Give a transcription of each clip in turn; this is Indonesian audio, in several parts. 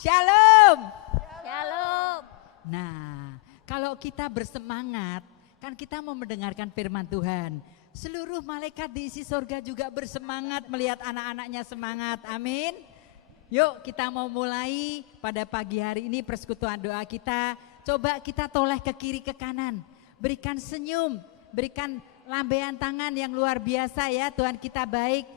Shalom. Shalom. Nah, kalau kita bersemangat, kan kita mau mendengarkan firman Tuhan. Seluruh malaikat di isi surga juga bersemangat melihat anak-anaknya semangat. Amin. Yuk kita mau mulai pada pagi hari ini persekutuan doa kita. Coba kita toleh ke kiri ke kanan. Berikan senyum, berikan lambaian tangan yang luar biasa ya, Tuhan kita baik.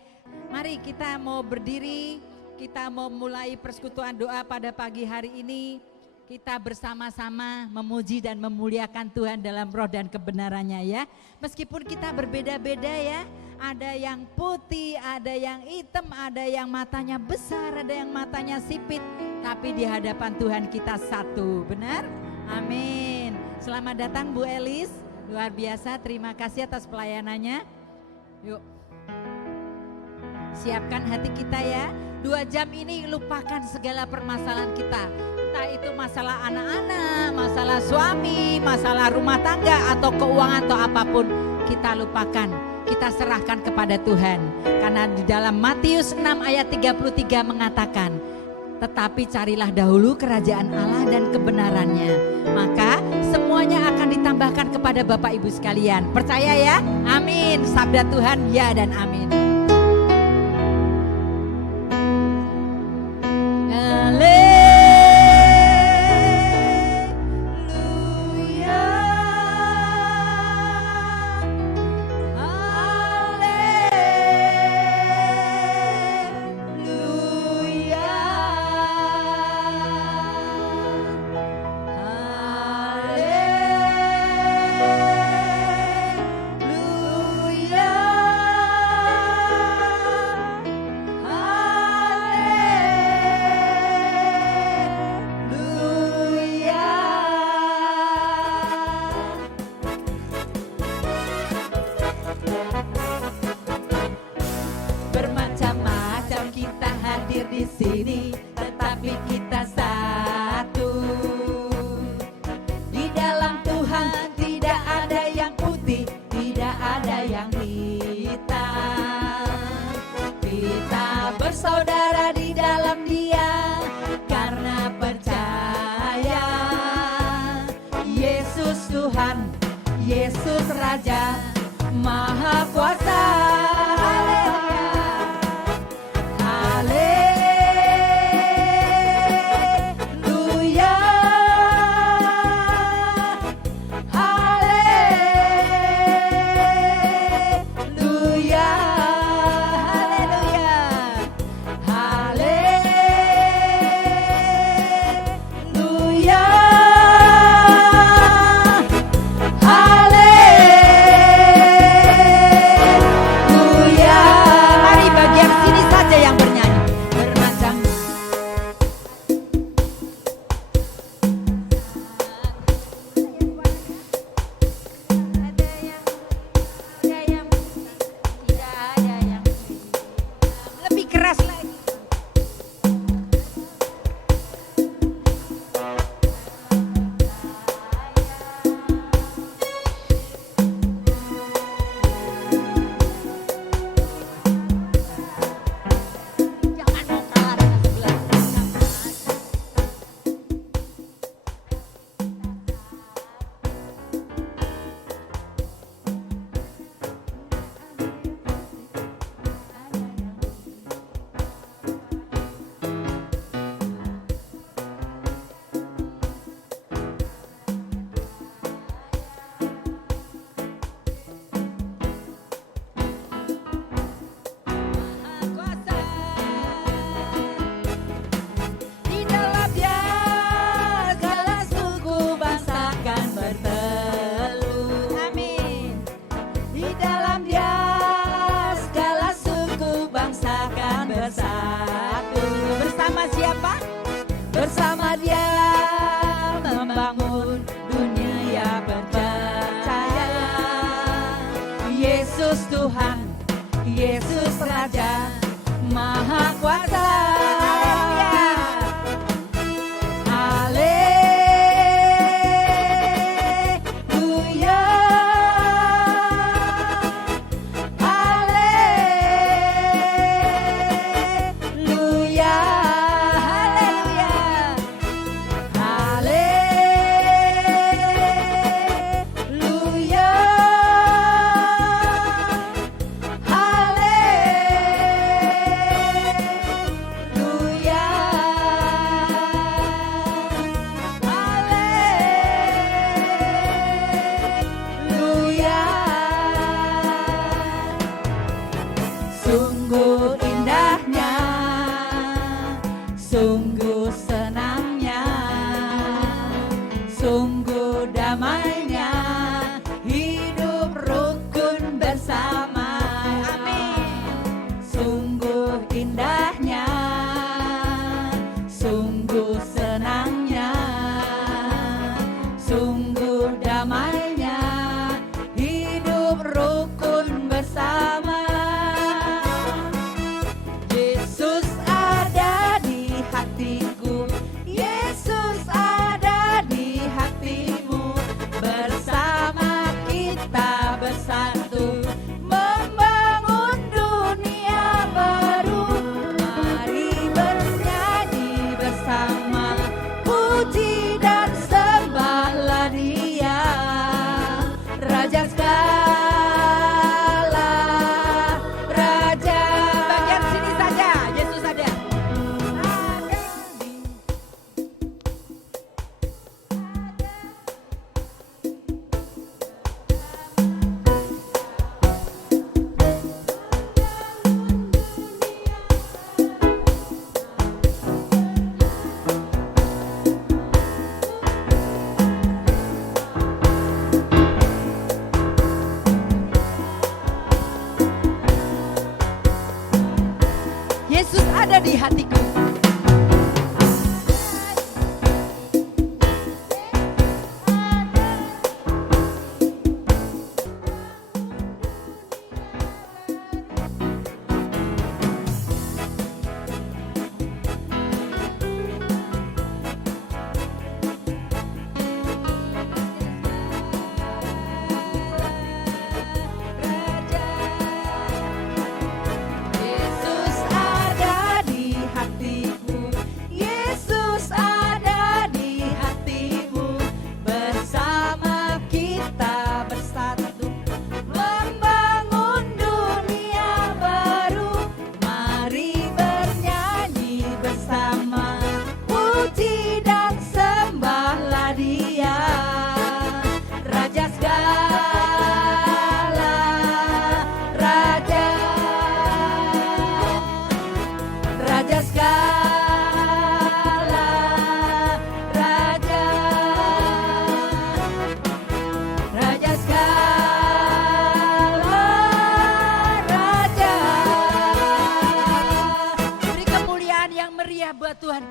Mari kita mau berdiri. Kita mau mulai persekutuan doa pada pagi hari ini. Kita bersama-sama memuji dan memuliakan Tuhan dalam roh dan kebenarannya ya. Meskipun kita berbeda-beda ya. Ada yang putih, ada yang hitam, ada yang matanya besar, ada yang matanya sipit. Tapi di hadapan Tuhan kita satu, benar? Amin. Selamat datang Bu Elis. Luar biasa, terima kasih atas pelayanannya. Yuk. Siapkan hati kita ya. 2 jam ini lupakan segala permasalahan kita. Entah itu masalah anak-anak, masalah suami, masalah rumah tangga atau keuangan atau apapun. Kita lupakan, kita serahkan kepada Tuhan. Karena di dalam Matius 6 ayat 33 mengatakan, tetapi carilah dahulu kerajaan Allah dan kebenarannya. Maka semuanya akan ditambahkan kepada Bapak Ibu sekalian. Percaya ya? Amin. Sabda Tuhan ya dan amin.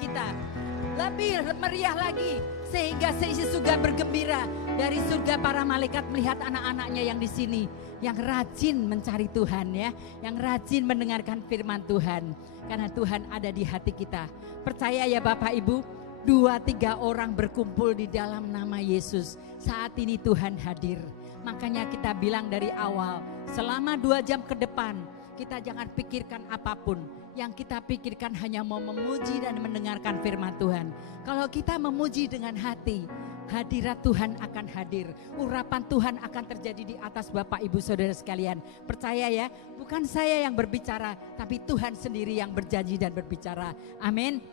kita. Lebih meriah lagi sehingga seisi surga bergembira. Dari surga para malaikat melihat anak-anaknya yang di sini, yang rajin mencari Tuhan ya, yang rajin mendengarkan firman Tuhan. Karena Tuhan ada di hati kita. Percaya ya Bapak Ibu, 2-3 orang berkumpul di dalam nama Yesus. Saat ini Tuhan hadir. Makanya kita bilang dari awal, selama 2 jam ke depan kita jangan pikirkan apapun. Yang kita pikirkan hanya mau memuji dan mendengarkan firman Tuhan. Kalau kita memuji dengan hati, hadirat Tuhan akan hadir. Urapan Tuhan akan terjadi di atas Bapak Ibu Saudara sekalian. Percaya ya, bukan saya yang berbicara, tapi Tuhan sendiri yang berjanji dan berbicara. Amin.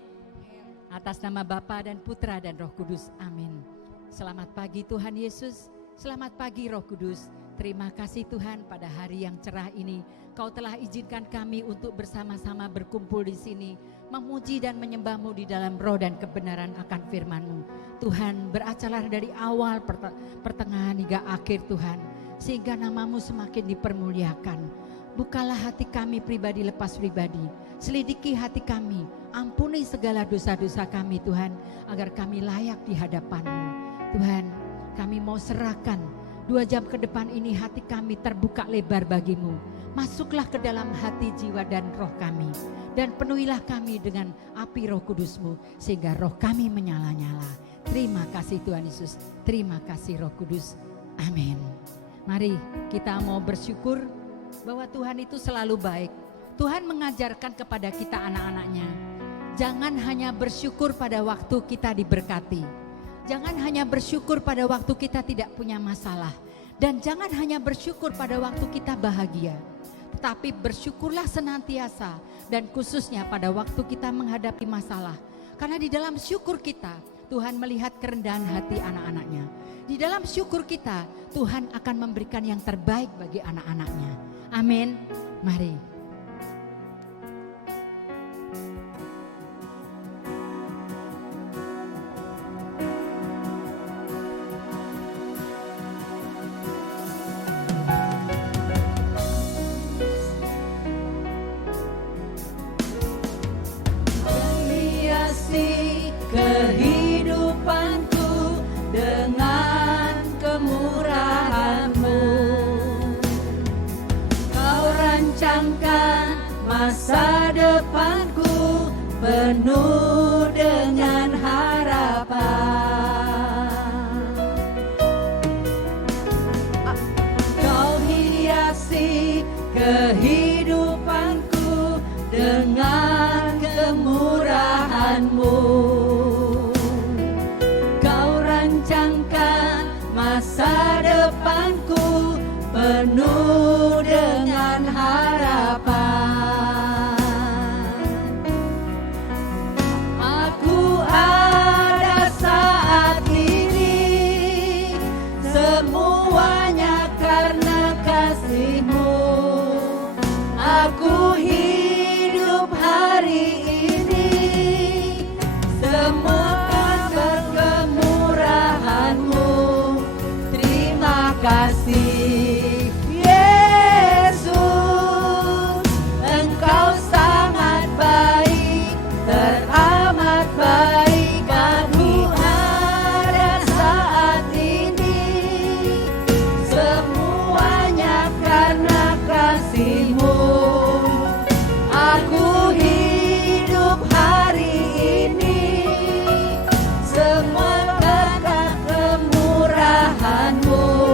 Atas nama Bapa dan Putra dan Roh Kudus. Amin. Selamat pagi Tuhan Yesus. Selamat pagi Roh Kudus. Terima kasih Tuhan pada hari yang cerah ini. Kau telah izinkan kami untuk bersama-sama berkumpul di sini. Memuji dan menyembah-Mu di dalam roh dan kebenaran akan firman-Mu. Tuhan, beracalah dari awal pertengahan hingga akhir Tuhan. Sehingga nama-Mu semakin dipermuliakan. Bukalah hati kami pribadi lepas pribadi. Selidiki hati kami. Ampuni segala dosa-dosa kami Tuhan. Agar kami layak di hadapan-Mu. Tuhan, kami mau serahkan 2 jam ke depan ini hati kami terbuka lebar bagi-Mu. Masuklah ke dalam hati, jiwa dan roh kami. Dan penuhilah kami dengan api Roh Kudus-Mu. Sehingga roh kami menyala-nyala. Terima kasih Tuhan Yesus. Terima kasih Roh Kudus. Amin. Mari kita mau bersyukur bahwa Tuhan itu selalu baik. Tuhan mengajarkan kepada kita anak-anaknya. Jangan hanya bersyukur pada waktu kita diberkati. Jangan hanya bersyukur pada waktu kita tidak punya masalah. Dan jangan hanya bersyukur pada waktu kita bahagia. Tetapi bersyukurlah senantiasa dan khususnya pada waktu kita menghadapi masalah. Karena di dalam syukur kita, Tuhan melihat kerendahan hati anak-anaknya. Di dalam syukur kita, Tuhan akan memberikan yang terbaik bagi anak-anaknya. Amin. Mari. Kehidupanku dengan kemurahan-Mu, Kau rancangkan masa depanku penuh dengan harapan. Kau hiasi kehidupanku dengan kemurahan-Mu. Masa depanku penuh dengan harapan. Aku ada saat ini, semuanya karena kasih-Mu. Aku hidup hari ini, semua kasih Yesus, Engkau sangat baik, teramat baik. Aku ada saat ini, semuanya karena kasih-Mu. Aku hidup hari ini, semua berkat kemurahan-Mu.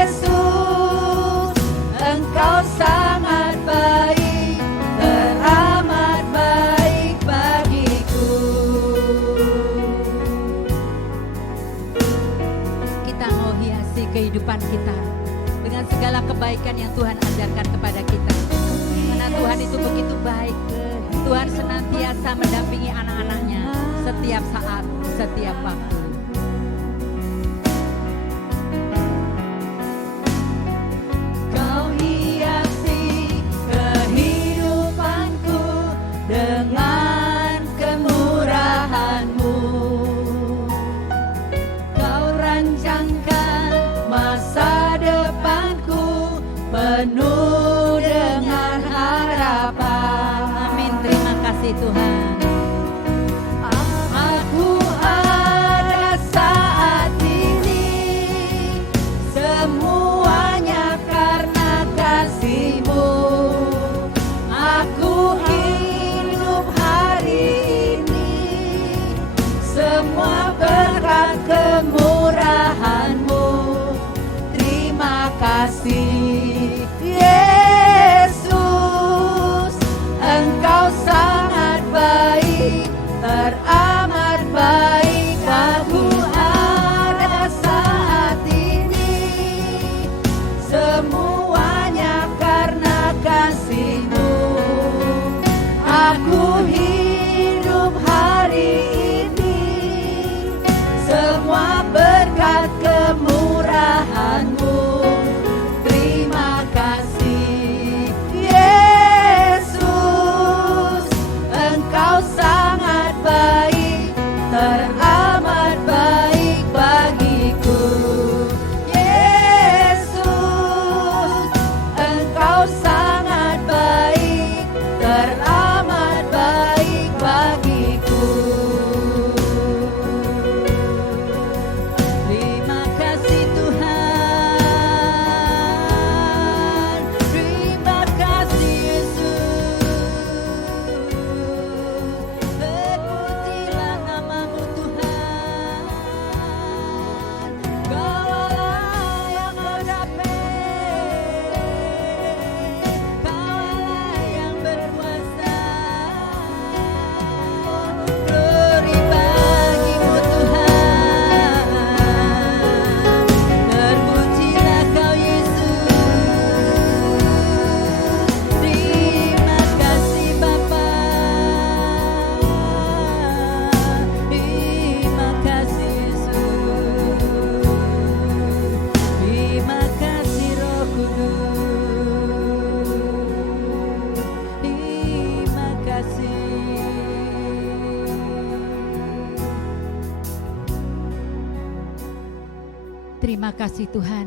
Yesus, Engkau sangat baik, teramat baik bagiku. Kita mau hiasi kehidupan kita dengan segala kebaikan yang Tuhan ajarkan kepada kita. Karena Tuhan itu begitu baik. Tuhan senantiasa mendampingi anak-anaknya setiap saat, setiap waktu. Dengan kemurahan-Mu, Kau rancangkan masa depanku penuh dengan harapan. aku hidup hari ini, semua berkat kemurahan-Mu. Terima kasih Yesus, Engkau sangat baik, teramat baik bagiku. Yesus, Engkau sangat baik, teramat baik bagiku. Terima kasih Tuhan, terima kasih Yesus. Terpujilah nama-Mu Tuhan, Kaulah yang berdamai, Kaulah yang berkuasa. Glory bagi-Mu Tuhan, terpujilah Kau Yesus. Terima kasih Bapa, terima kasih Yesus, terima kasih Roh Kudus, terima kasih. Terima kasih Tuhan,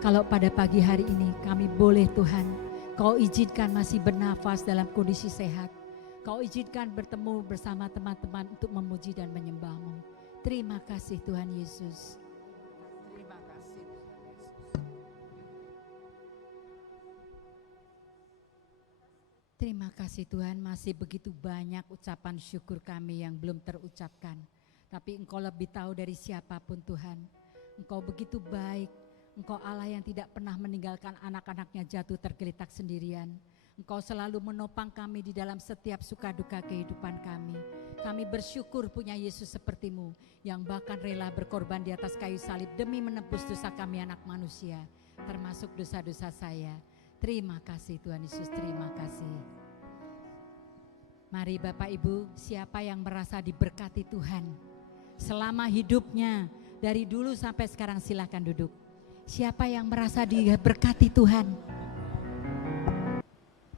kalau pada pagi hari ini kami boleh Tuhan, Kau izinkan masih bernafas dalam kondisi sehat. Kau izinkan bertemu bersama teman-teman untuk memuji dan menyembah-Mu. Terima kasih Tuhan Yesus. Terima kasih Tuhan Yesus. Terima kasih Tuhan, masih begitu banyak ucapan syukur kami yang belum terucapkan. Tapi Engkau lebih tahu dari siapapun Tuhan. Engkau begitu baik, Engkau Allah yang tidak pernah meninggalkan anak-anaknya jatuh tergeletak sendirian. Engkau selalu menopang kami di dalam setiap suka duka kehidupan kami. Kami bersyukur punya Yesus seperti-Mu, yang bahkan rela berkorban di atas kayu salib demi menebus dosa kami anak manusia, termasuk dosa-dosa saya. Terima kasih Tuhan Yesus, terima kasih. Mari Bapak Ibu, siapa yang merasa diberkati Tuhan selama hidupnya, dari dulu sampai sekarang, silakan duduk. Siapa yang merasa diberkati Tuhan?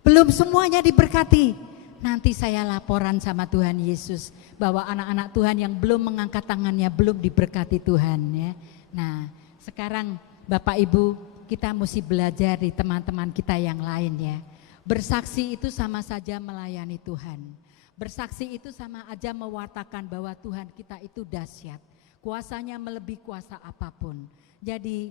Belum semuanya diberkati. Nanti saya laporan sama Tuhan Yesus bahwa anak-anak Tuhan yang belum mengangkat tangannya belum diberkati Tuhan ya. Nah, sekarang Bapak Ibu, kita mesti belajar di teman-teman kita yang lain ya. Bersaksi itu sama saja melayani Tuhan. Bersaksi itu sama aja mewartakan bahwa Tuhan kita itu dahsyat. Kuasanya melebihi kuasa apapun. Jadi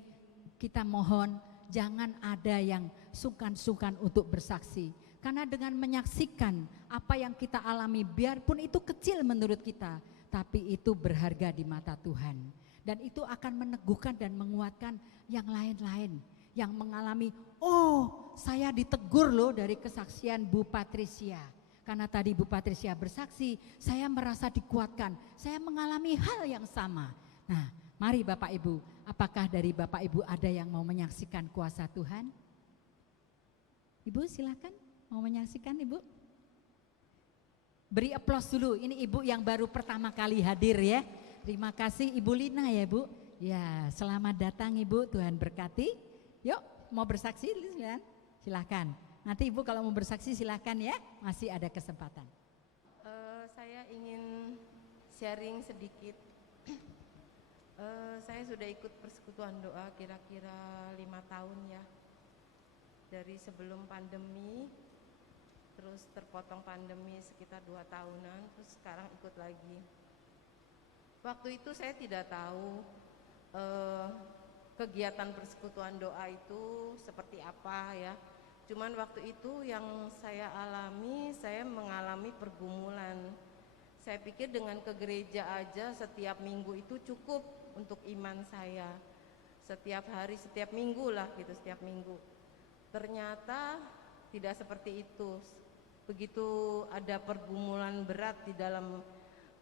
kita mohon jangan ada yang sungkan-sungkan untuk bersaksi. Karena dengan menyaksikan apa yang kita alami, biarpun itu kecil menurut kita, tapi itu berharga di mata Tuhan. Dan itu akan meneguhkan dan menguatkan yang lain-lain. Yang mengalami, oh saya ditegur loh dari kesaksian Bu Patricia. Karena tadi Bu Patricia bersaksi, saya merasa dikuatkan, saya mengalami hal yang sama. Nah, mari Bapak Ibu, apakah dari Bapak Ibu ada yang mau menyaksikan kuasa Tuhan? Ibu silakan, mau menyaksikan Ibu? Beri aplaus dulu, ini Ibu yang baru pertama kali hadir ya. Terima kasih Ibu Lina ya Bu. Ya, selamat datang Ibu, Tuhan berkati. Yuk, mau bersaksi silakan. Nanti Ibu kalau mau bersaksi silakan ya, masih ada kesempatan. Saya ingin sharing sedikit. Saya sudah ikut persekutuan doa kira-kira 5 tahun ya. Dari sebelum pandemi, terus terpotong pandemi sekitar 2 tahunan, terus sekarang ikut lagi. Waktu itu saya tidak tahu kegiatan persekutuan doa itu seperti apa ya. Cuman waktu itu yang saya alami, saya mengalami pergumulan. Saya pikir dengan ke gereja aja setiap minggu itu cukup untuk iman saya. Setiap hari, setiap minggu lah gitu, setiap minggu. Ternyata tidak seperti itu. Begitu ada pergumulan berat di dalam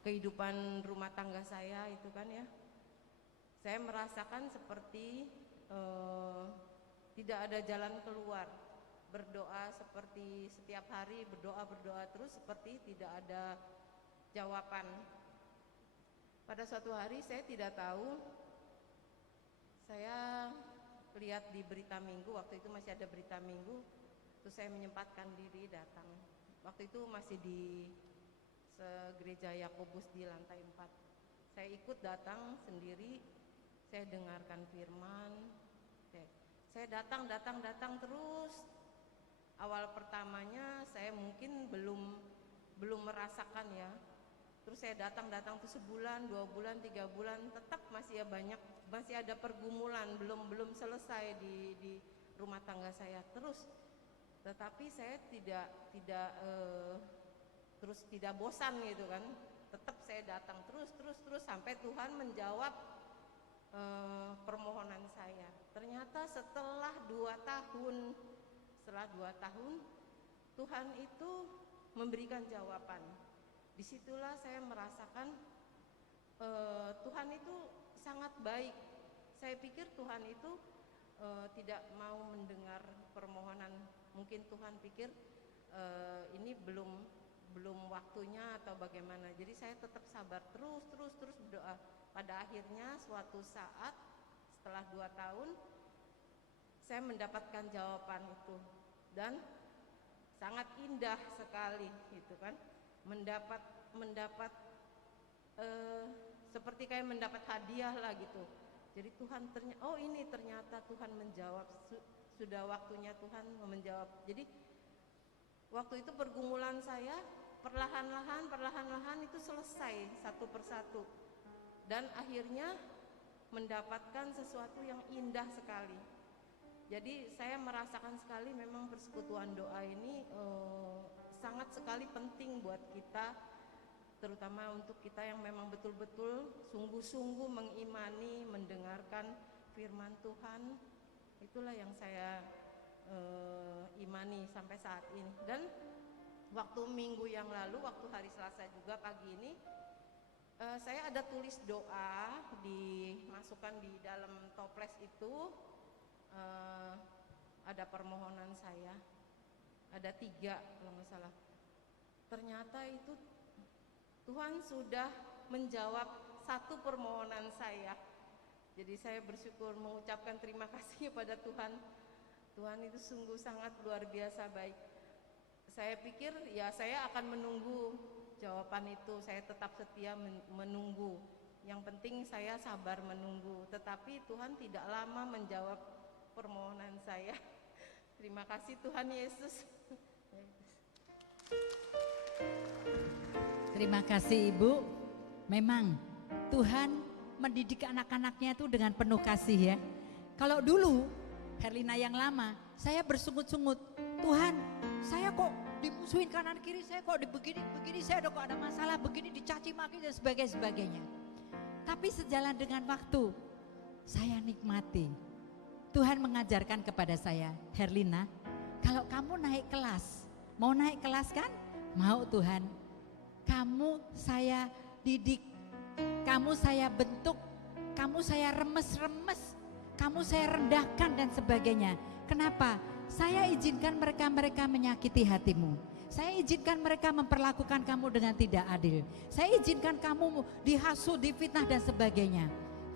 kehidupan rumah tangga saya itu kan ya. Saya merasakan seperti tidak ada jalan keluar. berdoa seperti setiap hari, berdoa terus seperti tidak ada jawaban. Pada suatu hari saya tidak tahu, saya lihat di berita minggu, waktu itu masih ada berita minggu, terus saya menyempatkan diri datang. Waktu itu masih di gereja Yakobus di lantai 4. Saya ikut datang sendiri, saya dengarkan firman, saya datang terus. Awal pertamanya saya mungkin belum merasakan ya. Terus saya datang tuh sebulan, 2 bulan, 3 bulan, tetap masih ada pergumulan, belum selesai di rumah tangga saya terus. Tetapi saya tidak bosan gitu kan. Tetap saya datang terus sampai Tuhan menjawab permohonan saya. Ternyata setelah 2 tahun Tuhan itu memberikan jawaban. Disitulah saya merasakan Tuhan itu sangat baik. Saya pikir Tuhan itu tidak mau mendengar permohonan. Mungkin Tuhan pikir ini belum waktunya atau bagaimana. Jadi saya tetap sabar terus berdoa. Pada akhirnya suatu saat setelah 2 tahun saya mendapatkan jawaban itu, dan sangat indah sekali gitu kan. Mendapat seperti kayak mendapat hadiah lah gitu. Jadi Tuhan ternyata Tuhan menjawab, sudah waktunya Tuhan menjawab. Jadi waktu itu pergumulan saya perlahan-lahan itu selesai satu persatu, dan akhirnya mendapatkan sesuatu yang indah sekali. Jadi saya merasakan sekali memang persekutuan doa ini sangat sekali penting buat kita, terutama untuk kita yang memang betul-betul sungguh-sungguh mengimani, mendengarkan firman Tuhan. Itulah yang saya imani sampai saat ini. Dan waktu minggu yang lalu, waktu hari Selasa juga pagi ini, saya ada tulis doa, dimasukkan di dalam toples itu. Ada permohonan saya, ada 3 kalau nggak salah. Ternyata itu Tuhan sudah menjawab satu permohonan saya. Jadi saya bersyukur, mengucapkan terima kasih kepada Tuhan. Tuhan itu sungguh sangat luar biasa baik. Saya pikir ya saya akan menunggu jawaban itu, saya tetap setia menunggu. Yang penting saya sabar menunggu. Tetapi Tuhan tidak lama menjawab permohonan saya. Terima kasih Tuhan Yesus. Terima kasih Ibu. Memang Tuhan mendidik anak-anaknya itu dengan penuh kasih ya. Kalau dulu Herlina yang lama, saya bersungut-sungut, Tuhan saya kok dimusuhin kanan kiri, saya kok begini, saya kok ada masalah begini, dicaci maki dan sebagainya. Tapi sejalan dengan waktu, saya nikmati. Tuhan mengajarkan kepada saya, Herlina, kalau kamu naik kelas, mau naik kelas kan? Mau Tuhan. Kamu saya didik, kamu saya bentuk, kamu saya remes-remes, kamu saya rendahkan dan sebagainya. Kenapa? Saya izinkan mereka menyakiti hatimu. Saya izinkan mereka memperlakukan kamu dengan tidak adil. Saya izinkan kamu dihasut, difitnah dan sebagainya.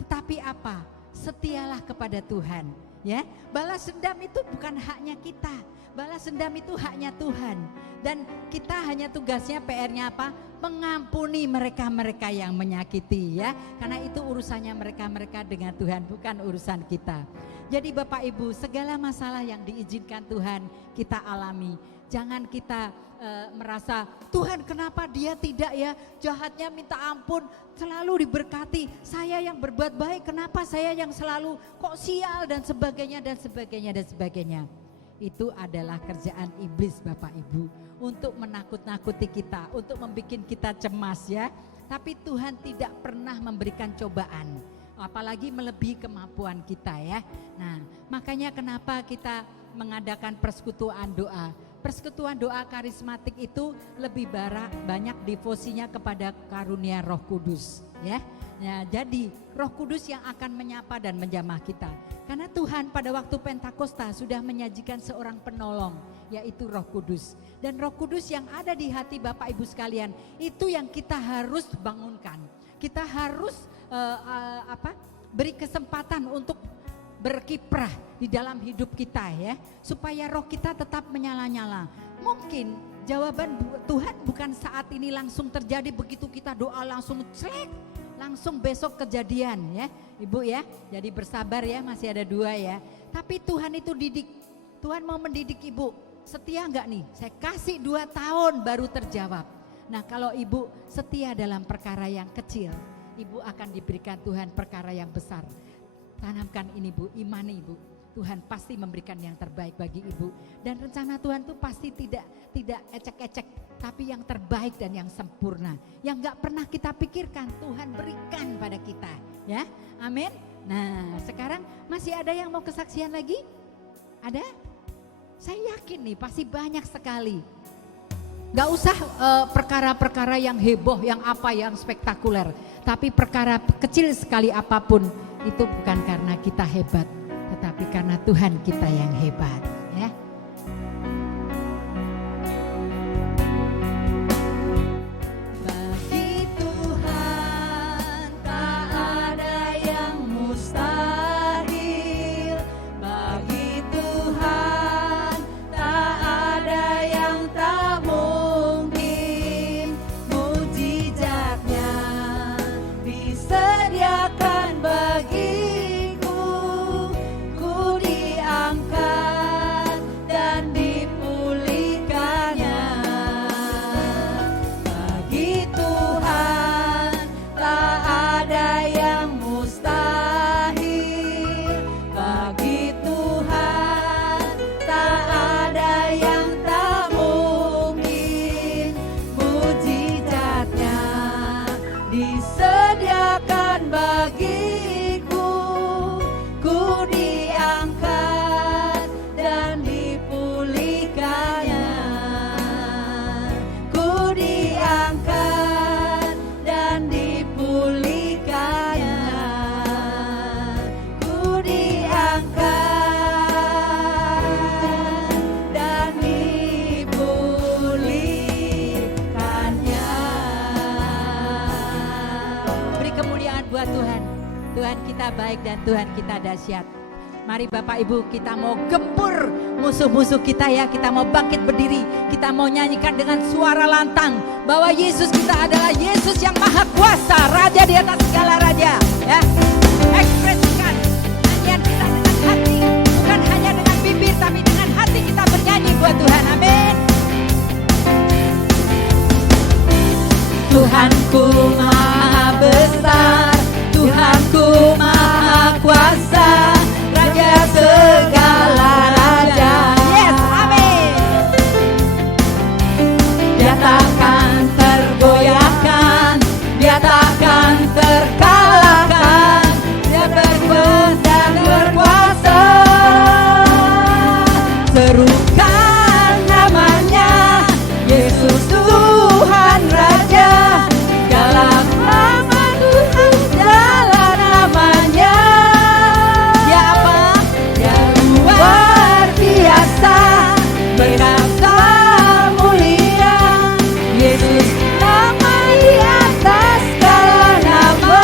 Tetapi apa? Setialah kepada Tuhan. Ya, balas dendam itu bukan haknya kita. Balas dendam itu haknya Tuhan. Dan kita hanya tugasnya, PR-nya apa? Mengampuni mereka-mereka yang menyakiti ya. Karena itu urusannya mereka-mereka dengan Tuhan, bukan urusan kita. Jadi Bapak Ibu, segala masalah yang diizinkan Tuhan kita alami. Jangan kita merasa, Tuhan kenapa dia tidak ya, jahatnya minta ampun, selalu diberkati. Saya yang berbuat baik, kenapa saya yang selalu kok sial dan sebagainya. Itu adalah kerjaan iblis Bapak Ibu, untuk menakut-nakuti kita, untuk membuat kita cemas ya. Tapi Tuhan tidak pernah memberikan cobaan, apalagi melebihi kemampuan kita ya. Nah, makanya kenapa kita mengadakan persekutuan doa. Persekutuan doa karismatik itu lebih banyak devosinya kepada karunia Roh Kudus ya. Ya, jadi Roh Kudus yang akan menyapa dan menjamah kita. Karena Tuhan pada waktu Pentakosta sudah menyajikan seorang penolong, yaitu Roh Kudus. Dan Roh Kudus yang ada di hati Bapak Ibu sekalian, itu yang kita harus bangunkan. Kita harus beri kesempatan untuk berkiprah di dalam hidup kita ya, supaya roh kita tetap menyala-nyala. Mungkin jawaban Tuhan bukan saat ini langsung terjadi, begitu kita doa langsung langsung besok kejadian ya Ibu ya. Jadi bersabar ya, masih ada 2 ya. Tapi Tuhan itu didik, Tuhan mau mendidik Ibu. Setia enggak nih? Saya kasih 2 tahun baru terjawab. Nah kalau Ibu setia dalam perkara yang kecil, Ibu akan diberikan Tuhan perkara yang besar. Tanamkan ini Bu, imani Ibu. Tuhan pasti memberikan yang terbaik bagi Ibu. Dan rencana Tuhan itu pasti tidak ecek-ecek, tapi yang terbaik dan yang sempurna. Yang gak pernah kita pikirkan Tuhan berikan pada kita. Ya, amin. Nah sekarang masih ada yang mau kesaksian lagi? Ada? Saya yakin nih pasti banyak sekali. Gak usah perkara-perkara yang heboh, yang spektakuler. Tapi perkara kecil sekali apapun, itu bukan karena kita hebat, tetapi karena Tuhan kita yang hebat ya. Bagi Tuhan tak ada yang mustahil. Bagi Tuhan tak ada yang tak mungkin. Mujizatnya disediakan bagiku. Ku diangkat dan dipulihkannya. Bagi Tuhan tak ada yang mustahil. Bagi Tuhan tak ada yang tak mungkin. Mujizatnya disediakan bagiku. Ku diangkat dan dipulihkannya. Ku diangkat dan dipulihkannya. Ku diangkat dan dipulihkannya. Beri kemuliaan buat Tuhan. Tuhan kita baik dan Tuhan kita dahsyat. Mari Bapak Ibu, kita mau gempur musuh-musuh kita ya. Kita mau bangkit berdiri. Kita mau nyanyikan dengan suara lantang bahwa Yesus kita adalah Yesus yang maha kuasa, Raja di atas segala raja ya. Ekspresikan nyanyian kita dengan hati, bukan hanya dengan bibir, tapi dengan hati kita bernyanyi buat Tuhan. Amin. Tuhanku maha besar, Tuhanku maha kuasa, Raja segala raja. Yes, amin. Dia takkan tergoyahkan, dia takkan terkalahkan, dia berkuasa dan berkuasa. Serukan namanya, Yesus Tuhan Raja. Dalam nama Tuhan segala namanya. Ya apa? Dia luar biasa, berkasa mulia. Yesus nama di atas segala nama.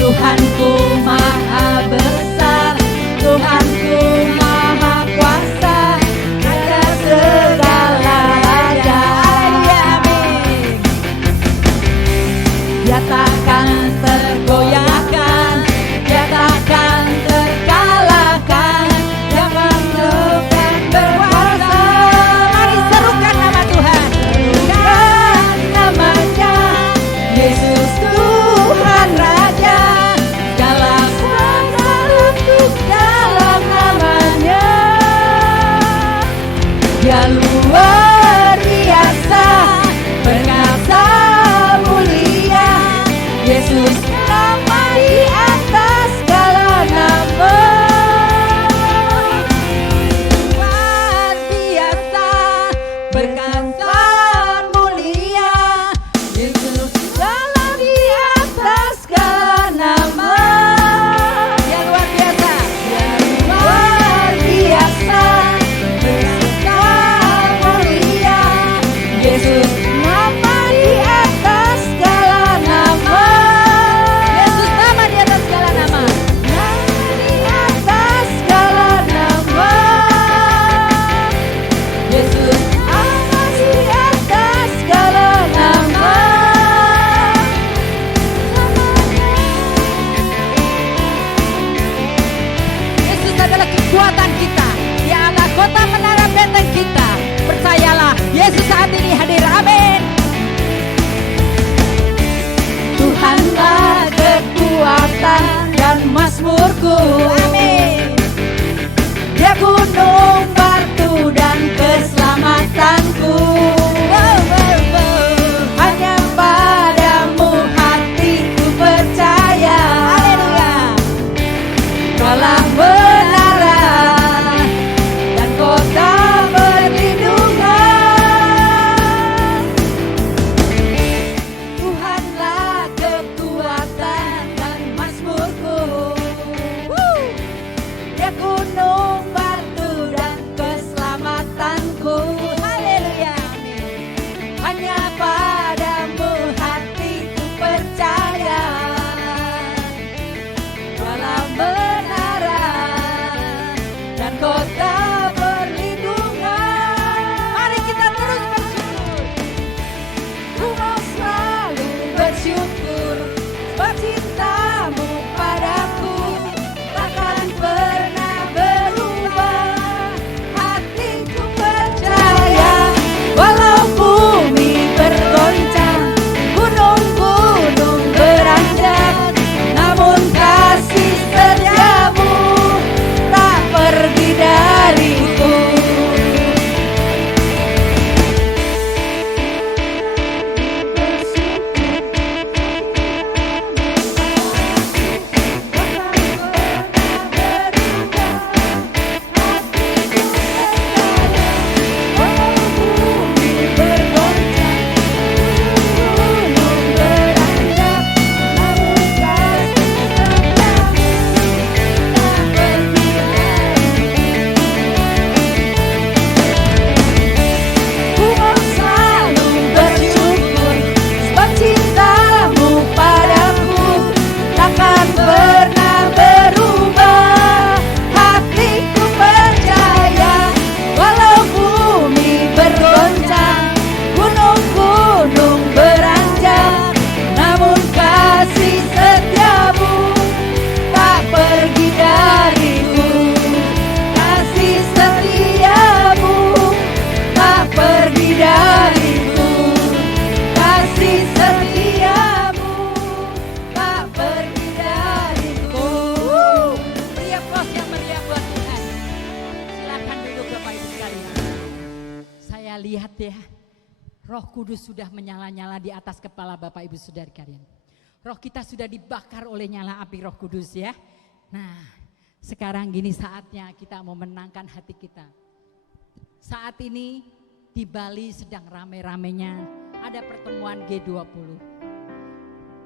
Tuhanku maha besar, Tuhanku maha kuasa, Raja segala raja. Amin. Dia takkan tergoyahkan, dia takkan terkalahkan, dia menentukan berkuasa. Mari serukan nama Tuhan. Serukan namanya, Yesus Tuhan Raja. Dalam segala untuk dalam namanya. Dia luar biasa, berkasa mulia. Yesus nama di atas segala nama. Luar biasa, berkasa mulia. lihat ya, Roh Kudus sudah menyala-nyala di atas kepala Bapak Ibu Saudara kalian. Roh kita sudah dibakar oleh nyala api Roh Kudus ya. Nah, sekarang gini saatnya kita mau menangkan hati kita. Saat ini di Bali sedang rame-ramenya ada pertemuan G20.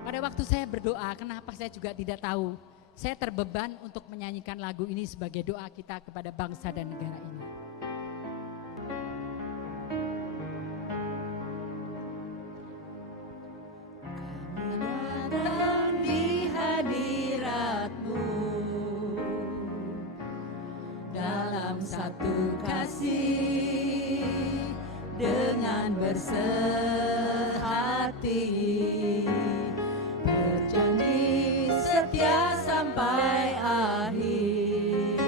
Pada waktu saya berdoa, kenapa saya juga tidak tahu. Saya terbeban untuk menyanyikan lagu ini sebagai doa kita kepada bangsa dan negara ini. Datang di hadirat-Mu dalam satu kasih dengan bersehati, berjanji setia sampai akhir,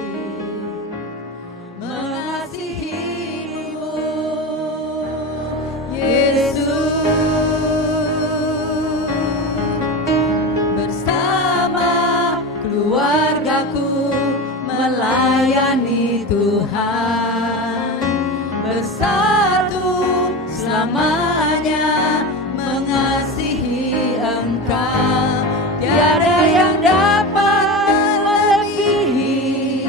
mengasihi-Mu Yesus. Keluargaku melayani Tuhan, bersatu selamanya mengasihi Engkau. Tiada yang dapat melebihi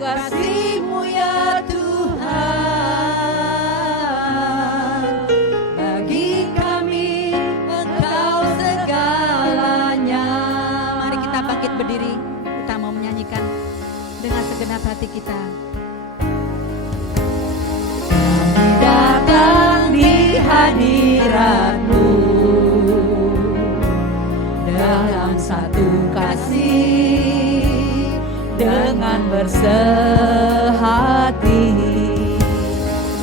kasih-Mu ya Tuhan. Bagi kami Engkau segalanya. Mari kita bangkit berdiri, kita mau menyanyikan dengan segenap hati kita. Datang di hadirat-Mu dalam satu kasih dengan bersehati,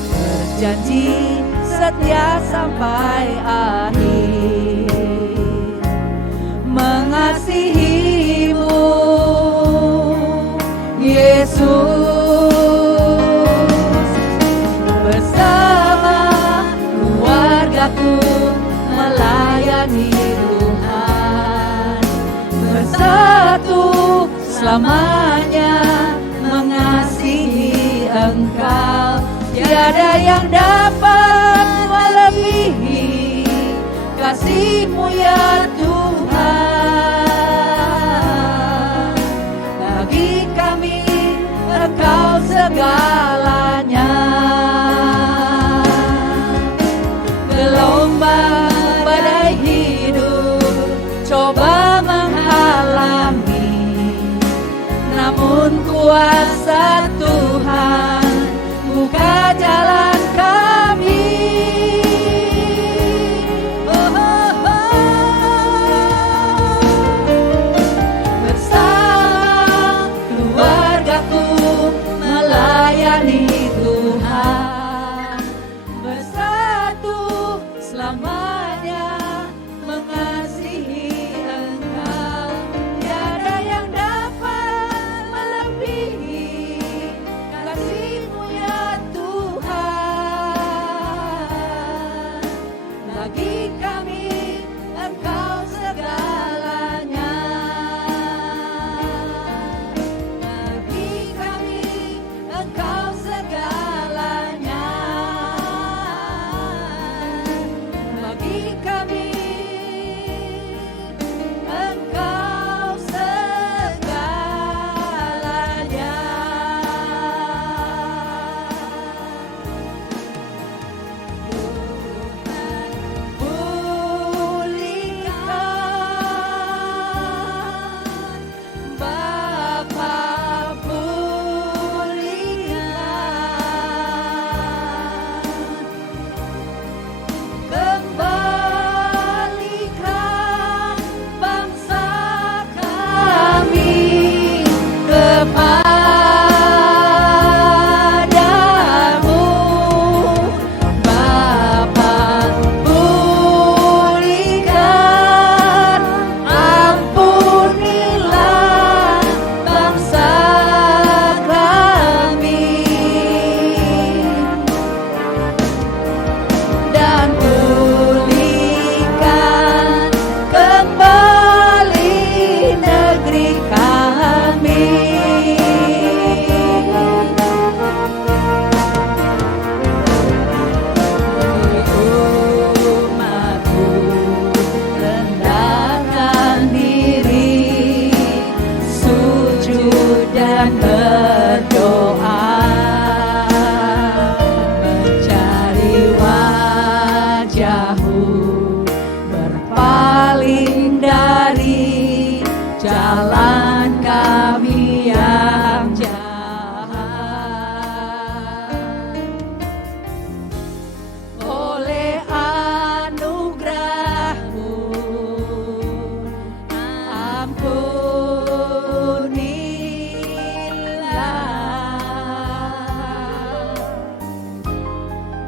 berjanji setia sampai akhir, mengasihi-Mu Yesus. Bersama keluargaku melayani Tuhan, bersatu selamanya mengasihi Engkau. Tiada yang dapat melebihi kasih-Mu ya Tuhan. Bagi kami Engkau segalanya. Gelombang badai hidup coba menghalangi, namun kuasa Tuhan buka jalan kami. Bersama keluargaku melayani Tuhan, bersatu selamanya mengasihi Engkau. Tiada yang dapat melebihi kasih-Mu ya Tuhan.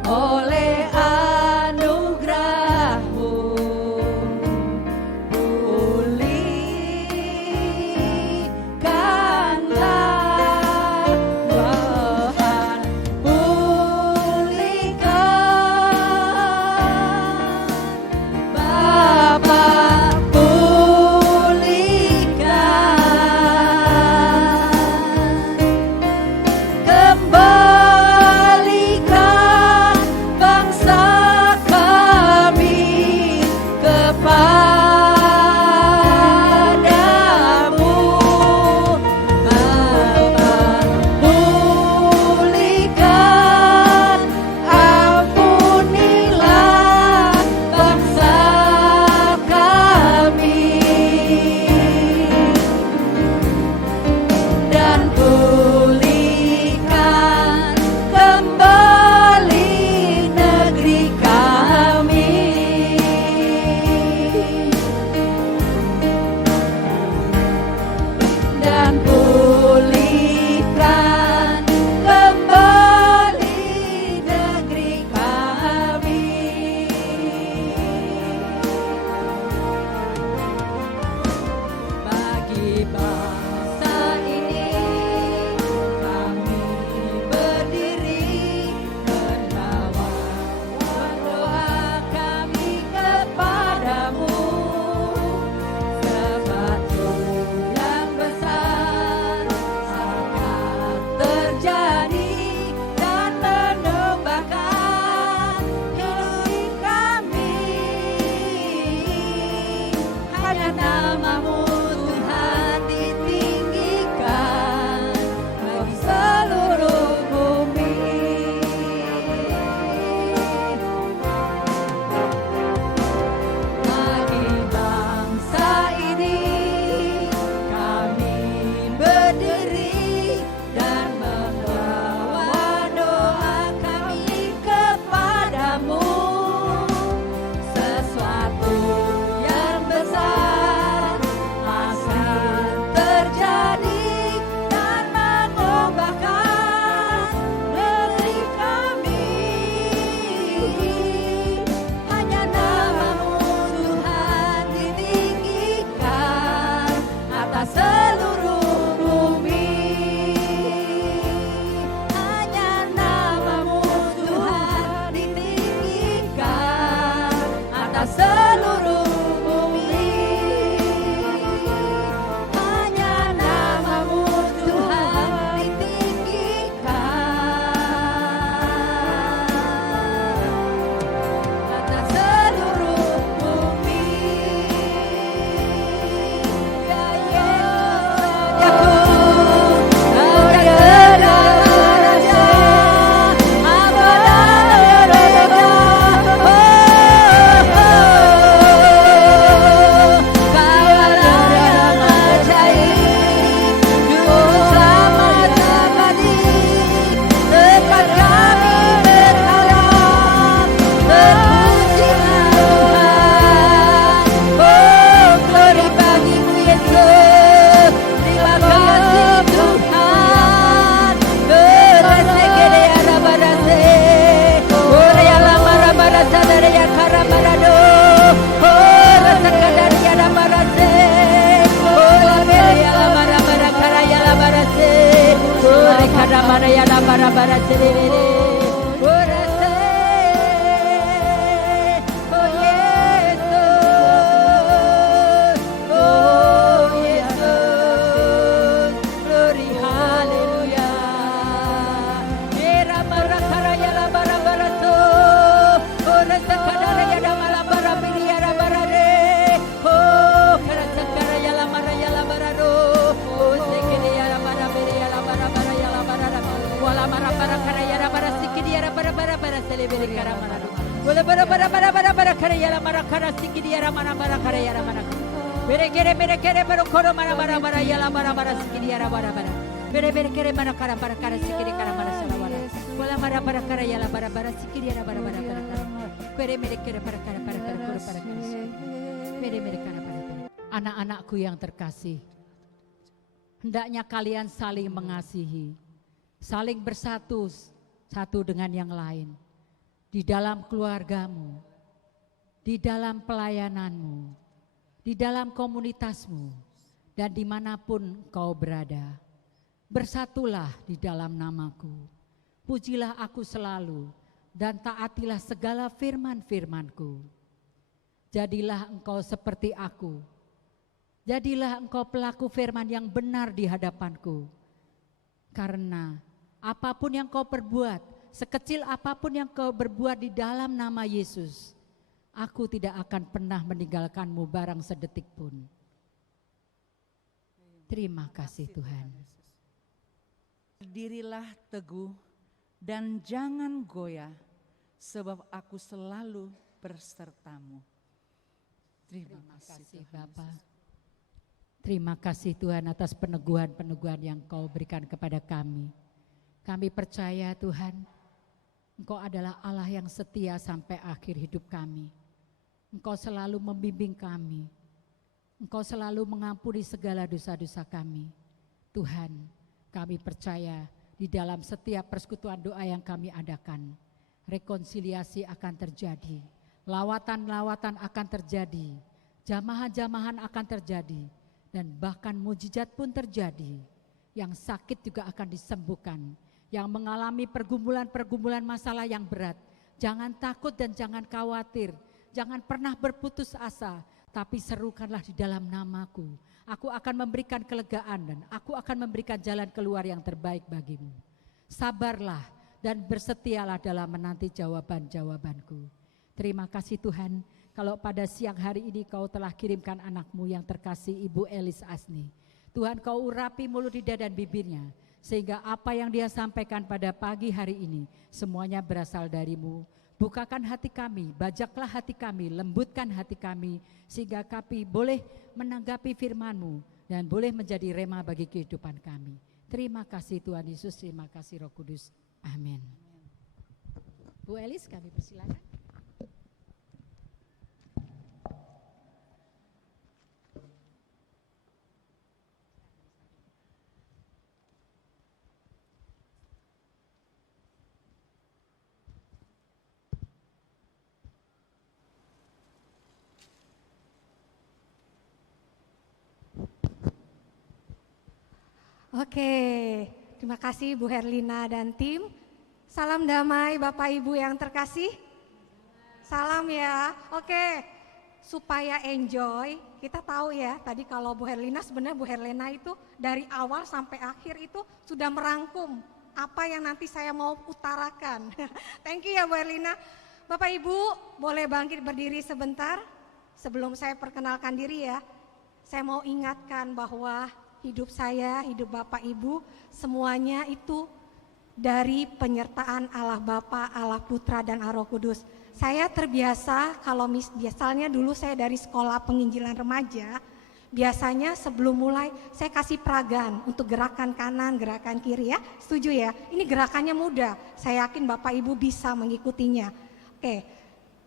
oleh anugerah-Mu. Pulihkanlah Tuhan, pulihkan Bapa, kembalikan bangsa kami kepadamu. Bapa, pulihkan, ampunilah bangsa kami, dan pulihkan kembali negeri kami. Dan pulihkan kembali negeri kami. Bagi bangsa ini kami berdiri membawa doa kami kepadamu. Sesuatu yang besar akan terjadi dan menambahkan hidup kami. Hanya nama-Mu Tuhan ditinggikan bagi seluruh bumi. Bagi bangsa ini kami berdiri dan membawa doa kami kepadamu. Sesuatu yang besar akan terjadi dan mengubahkan negeri kami. Hanya nama-Mu Tuhan ditinggikan atas seluruh bumi. Hanya nama-Mu Tuhan ditinggikan atas seluruh bumi. Hanya nama-Mu Tuhan ditinggikan atas seluruh bumi. Ya Yesus, Kau adalah Raja, Alfa dan Omega. Kau adalah yang ajaib, Juru Selamat abadi. Dekat kami berharap, terpujilah Tuhan. Oh, glory bagi-Mu Yesus. Terima kasih Tuhan. Beresekere arabarase, ore alamarabarasa dari akarabarado. Oh, rasekadari arabarase, ore beri alamarabarakara alabarase, ore kadamara alabarabarase bere. Ore se, oh Yesus, oh Yesus, glory hallelujah. Era barakara alabarabarato, ore sakadara alabarabiri alabarare. Oh, karasakara alabarado, oh sekere alabarabiri alabarabara alabarara. Wala marabarakara alabarasiki alabarabara selebere karamarado. Wala barabara kara alabarakara sikiri alabarabara alabaraka. Bere kere barokoro marabara alabarabara sikiri alabarabara. Bere kere marakara barakara sikiri karamara salawara. Wala marabara kara alabarabara sikiri alabarabara. Bere kere barakara koro barakara. Bere kara barakara. Anak-anakku yang terkasih, hendaknya kalian saling mengasihi, saling bersatu satu dengan yang lain. di dalam keluargamu, di dalam pelayananmu, di dalam komunitasmu, dan dimanapun kau berada. Bersatulah di dalam namaku. Pujilah aku selalu dan taatilah segala firman-firmanku. Jadilah engkau seperti aku. Jadilah engkau pelaku firman yang benar di hadapanku. Karena apapun yang kau perbuat, sekecil apapun yang kau berbuat di dalam nama Yesus, aku tidak akan pernah meninggalkanmu barang sedetik pun. Terima kasih Tuhan. Berdirilah teguh dan jangan goyah, sebab aku selalu bersertamu. Terima kasih Bapa. Terima kasih Tuhan atas peneguhan-peneguhan yang kau berikan kepada kami. Kami percaya Tuhan, Engkau adalah Allah yang setia sampai akhir hidup kami. Engkau selalu membimbing kami. Engkau selalu mengampuni segala dosa-dosa kami. Tuhan, kami percaya di dalam setiap persekutuan doa yang kami adakan, rekonsiliasi akan terjadi, lawatan-lawatan akan terjadi, jamahan-jamahan akan terjadi, dan bahkan mujizat pun terjadi. Yang sakit juga akan disembuhkan, yang mengalami pergumulan-pergumulan masalah yang berat, jangan takut dan jangan khawatir, jangan pernah berputus asa, tapi serukanlah di dalam namaku. Aku akan memberikan kelegaan dan aku akan memberikan jalan keluar yang terbaik bagimu. Sabarlah dan bersetialah dalam menanti jawaban-jawabanku. Terima kasih Tuhan, kalau pada siang hari ini kau telah kirimkan anakmu yang terkasih Ibu Elis Asni. Tuhan, kau urapi mulut, lidah dan bibirnya, sehingga apa yang dia sampaikan pada pagi hari ini semuanya berasal darimu. Bukakan hati kami, bajaklah hati kami, lembutkan hati kami, sehingga kami boleh menanggapi firman-Mu dan boleh menjadi rema bagi kehidupan kami. Terima kasih Tuhan Yesus, terima kasih Roh Kudus. Amin. Bu Elis, kami persilakan. Oke, terima kasih Bu Herlina dan tim. Salam damai Bapak Ibu yang terkasih. Salam ya. Oke, supaya enjoy, kita tahu ya tadi kalau Bu Herlina, sebenarnya Bu Herlina itu dari awal sampai akhir itu sudah merangkum apa yang nanti saya mau utarakan. Thank you ya Bu Herlina. Bapak Ibu boleh bangkit berdiri sebentar sebelum saya perkenalkan diri ya. Saya mau ingatkan bahwa hidup saya, hidup Bapak Ibu, semuanya itu dari penyertaan Allah Bapa, Allah Putra, dan Allah Roh Kudus. Saya terbiasa kalau biasanya dulu saya dari sekolah penginjilan remaja, biasanya sebelum mulai saya kasih peragaan untuk gerakan kanan, gerakan kiri ya. Setuju ya? Ini gerakannya mudah, saya yakin Bapak Ibu bisa mengikutinya. Oke,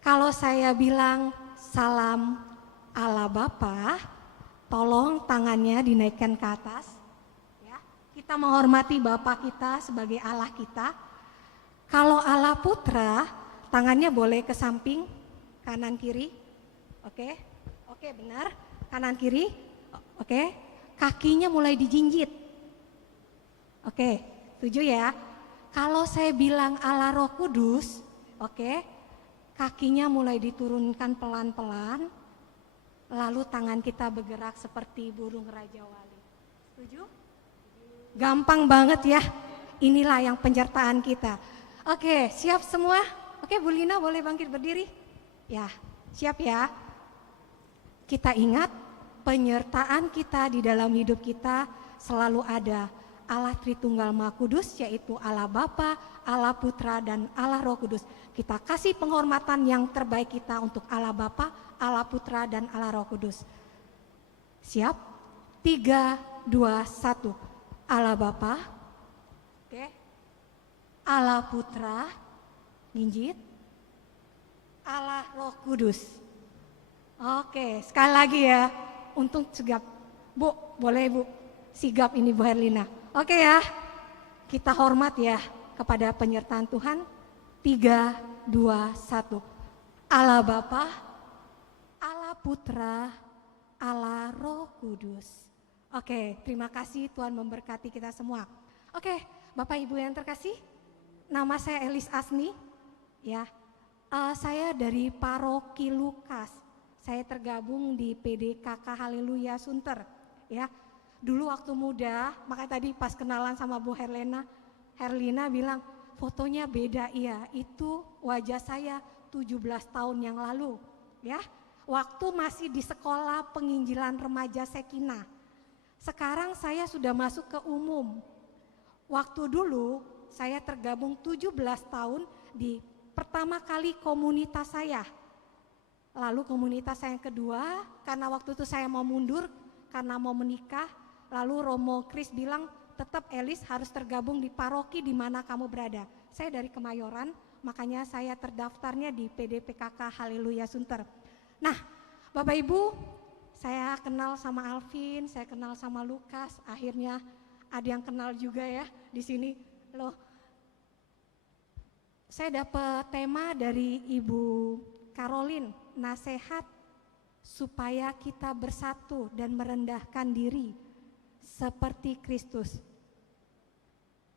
kalau saya bilang salam Allah Bapa, tolong tangannya dinaikkan ke atas, ya. Kita menghormati Bapa kita sebagai Allah kita. Kalau Allah Putra, tangannya boleh ke samping, kanan kiri, oke benar, kanan kiri, oke. Kakinya mulai dijinjit, oke, setuju ya. Kalau saya bilang Allah Roh Kudus, oke, kakinya mulai diturunkan pelan-pelan. Lalu tangan kita bergerak seperti burung Raja Wali. Setuju? Gampang banget ya. Inilah yang penyertaan kita. Oke, siap semua? Oke, Bu Lina boleh bangkit berdiri? Ya, siap ya. Kita ingat penyertaan kita di dalam hidup kita selalu ada Allah Tritunggal Maha Kudus, yaitu Allah Bapa, Allah Putra, dan Allah Roh Kudus. Kita kasih penghormatan yang terbaik kita untuk Allah Bapa, Allah Putra, dan Allah Roh Kudus. Siap? 3, 2, 1. Allah Bapa, oke. Allah Putra, ninjit. Allah Roh Kudus. Oke, sekali lagi ya. Untung sigap. Bu, boleh Bu, sigap ini Bu Herlina. Oke ya, kita hormat ya kepada penyertaan Tuhan. 3, 2, 1. Allah Bapa, Allah Putra, Allah Roh Kudus. Oke, terima kasih, Tuhan memberkati kita semua. Oke, Bapak Ibu yang terkasih, nama saya Elis Asni, ya. Saya dari Paroki Lukas. Saya tergabung di PDKK Haleluya Sunter, ya. Dulu waktu muda, makanya tadi pas kenalan sama Bu Herlina bilang fotonya beda, iya. Itu wajah saya 17 tahun yang lalu, ya. Waktu masih di sekolah penginjilan remaja Sekina. Sekarang saya sudah masuk ke umum. Waktu dulu saya tergabung 17 tahun di pertama kali komunitas saya. Lalu komunitas saya yang kedua, karena waktu itu saya mau mundur karena mau menikah. Lalu Romo Kris bilang tetap Elis harus tergabung di paroki di mana kamu berada. Saya dari Kemayoran, makanya saya terdaftarnya di PDPKK Haleluya Sunter. Nah, Bapak Ibu, saya kenal sama Alvin, saya kenal sama Lukas, akhirnya ada yang kenal juga ya di sini. Loh, saya dapat tema dari Ibu Caroline, nasihat supaya kita bersatu dan merendahkan diri seperti Kristus.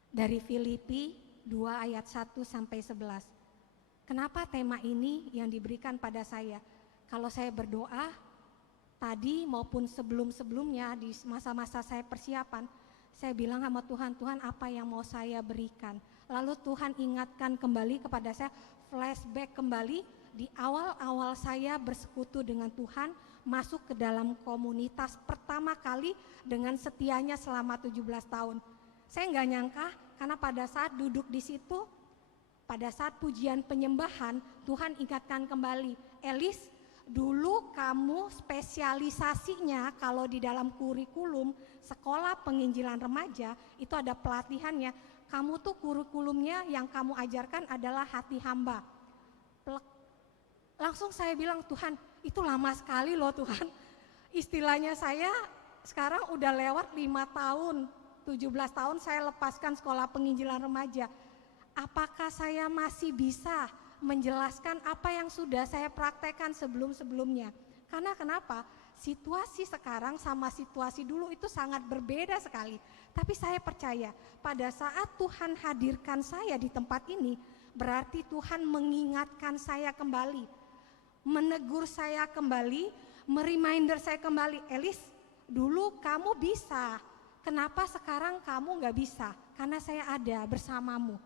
Dari Filipi 2 ayat 1 sampai 11. Kenapa tema ini yang diberikan pada saya? Kalau saya berdoa tadi maupun sebelum-sebelumnya di masa-masa saya persiapan, saya bilang sama Tuhan, Tuhan apa yang mau saya berikan? Lalu Tuhan ingatkan kembali kepada saya, flashback kembali di awal-awal saya bersekutu dengan Tuhan, masuk ke dalam komunitas pertama kali dengan setianya selama 17 tahun. Saya nggak nyangka karena pada saat duduk di situ, pada saat pujian penyembahan, Tuhan ingatkan kembali, Elis, dulu kamu spesialisasinya kalau di dalam kurikulum sekolah penginjilan remaja itu ada pelatihannya. Kamu tuh kurikulumnya yang kamu ajarkan adalah hati hamba. Langsung saya bilang, Tuhan itu lama sekali loh Tuhan. Istilahnya saya sekarang udah lewat 5 tahun, 17 tahun saya lepaskan sekolah penginjilan remaja. Apakah saya masih bisa menjelaskan apa yang sudah saya praktekkan sebelum-sebelumnya? Karena kenapa? Situasi sekarang sama situasi dulu itu sangat berbeda sekali. Tapi saya percaya pada saat Tuhan hadirkan saya di tempat ini, berarti Tuhan mengingatkan saya kembali, menegur saya kembali, mereminder saya kembali, Elis, dulu kamu bisa, kenapa sekarang kamu gak bisa? Karena saya ada bersamamu.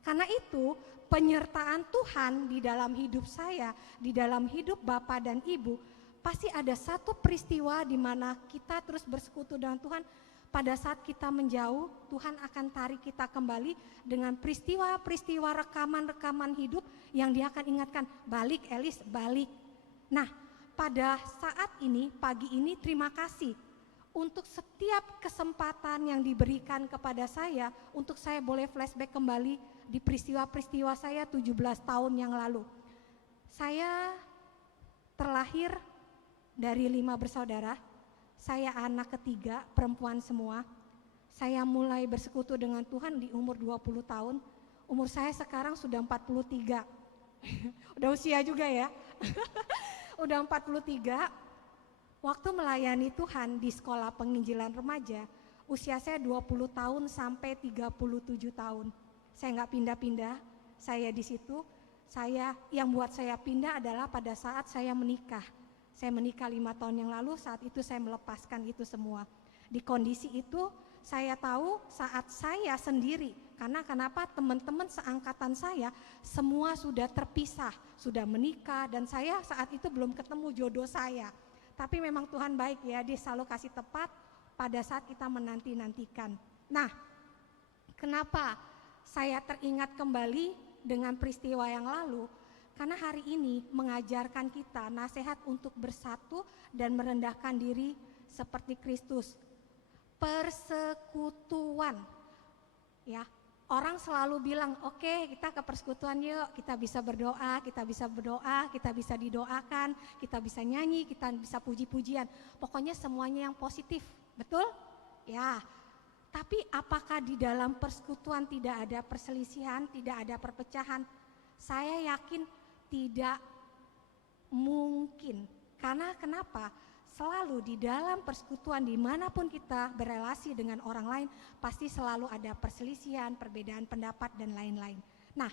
Karena itu penyertaan Tuhan di dalam hidup saya, di dalam hidup Bapak dan Ibu, pasti ada satu peristiwa di mana kita terus bersekutu dengan Tuhan. Pada saat kita menjauh, Tuhan akan tarik kita kembali dengan peristiwa-peristiwa rekaman-rekaman hidup yang Dia akan ingatkan, balik Elis, balik. Nah, pada saat ini, pagi ini terima kasih untuk setiap kesempatan yang diberikan kepada saya untuk saya boleh flashback kembali di peristiwa-peristiwa saya 17 tahun yang lalu. Saya terlahir dari 5 bersaudara. Saya anak ketiga, perempuan semua. Saya mulai bersekutu dengan Tuhan di umur 20 tahun. Umur saya sekarang sudah 43. Udah usia juga ya. Udah 43. Waktu melayani Tuhan di sekolah penginjilan remaja, usia saya 20 tahun sampai 37 tahun. Saya nggak pindah-pindah, saya di situ. Yang buat saya pindah adalah pada saat saya menikah. Saya menikah 5 tahun yang lalu, saat itu saya melepaskan itu semua. Di kondisi itu saya tahu saat saya sendiri, karena kenapa teman-teman seangkatan saya semua sudah terpisah, sudah menikah, dan saya saat itu belum ketemu jodoh saya. Tapi memang Tuhan baik ya, Dia selalu kasih tepat pada saat kita menanti-nantikan. Nah, kenapa saya teringat kembali dengan peristiwa yang lalu? Karena hari ini mengajarkan kita nasihat untuk bersatu dan merendahkan diri seperti Kristus. Persekutuan, ya. Orang selalu bilang, oke, kita ke persekutuan yuk, kita bisa berdoa, kita bisa didoakan, kita bisa nyanyi, kita bisa puji-pujian. Pokoknya semuanya yang positif, betul? Ya. Tapi apakah di dalam persekutuan tidak ada perselisihan, tidak ada perpecahan? saya yakin tidak mungkin. Karena kenapa? Selalu di dalam persekutuan dimanapun kita berelasi dengan orang lain, pasti selalu ada perselisihan, perbedaan pendapat dan lain-lain. Nah,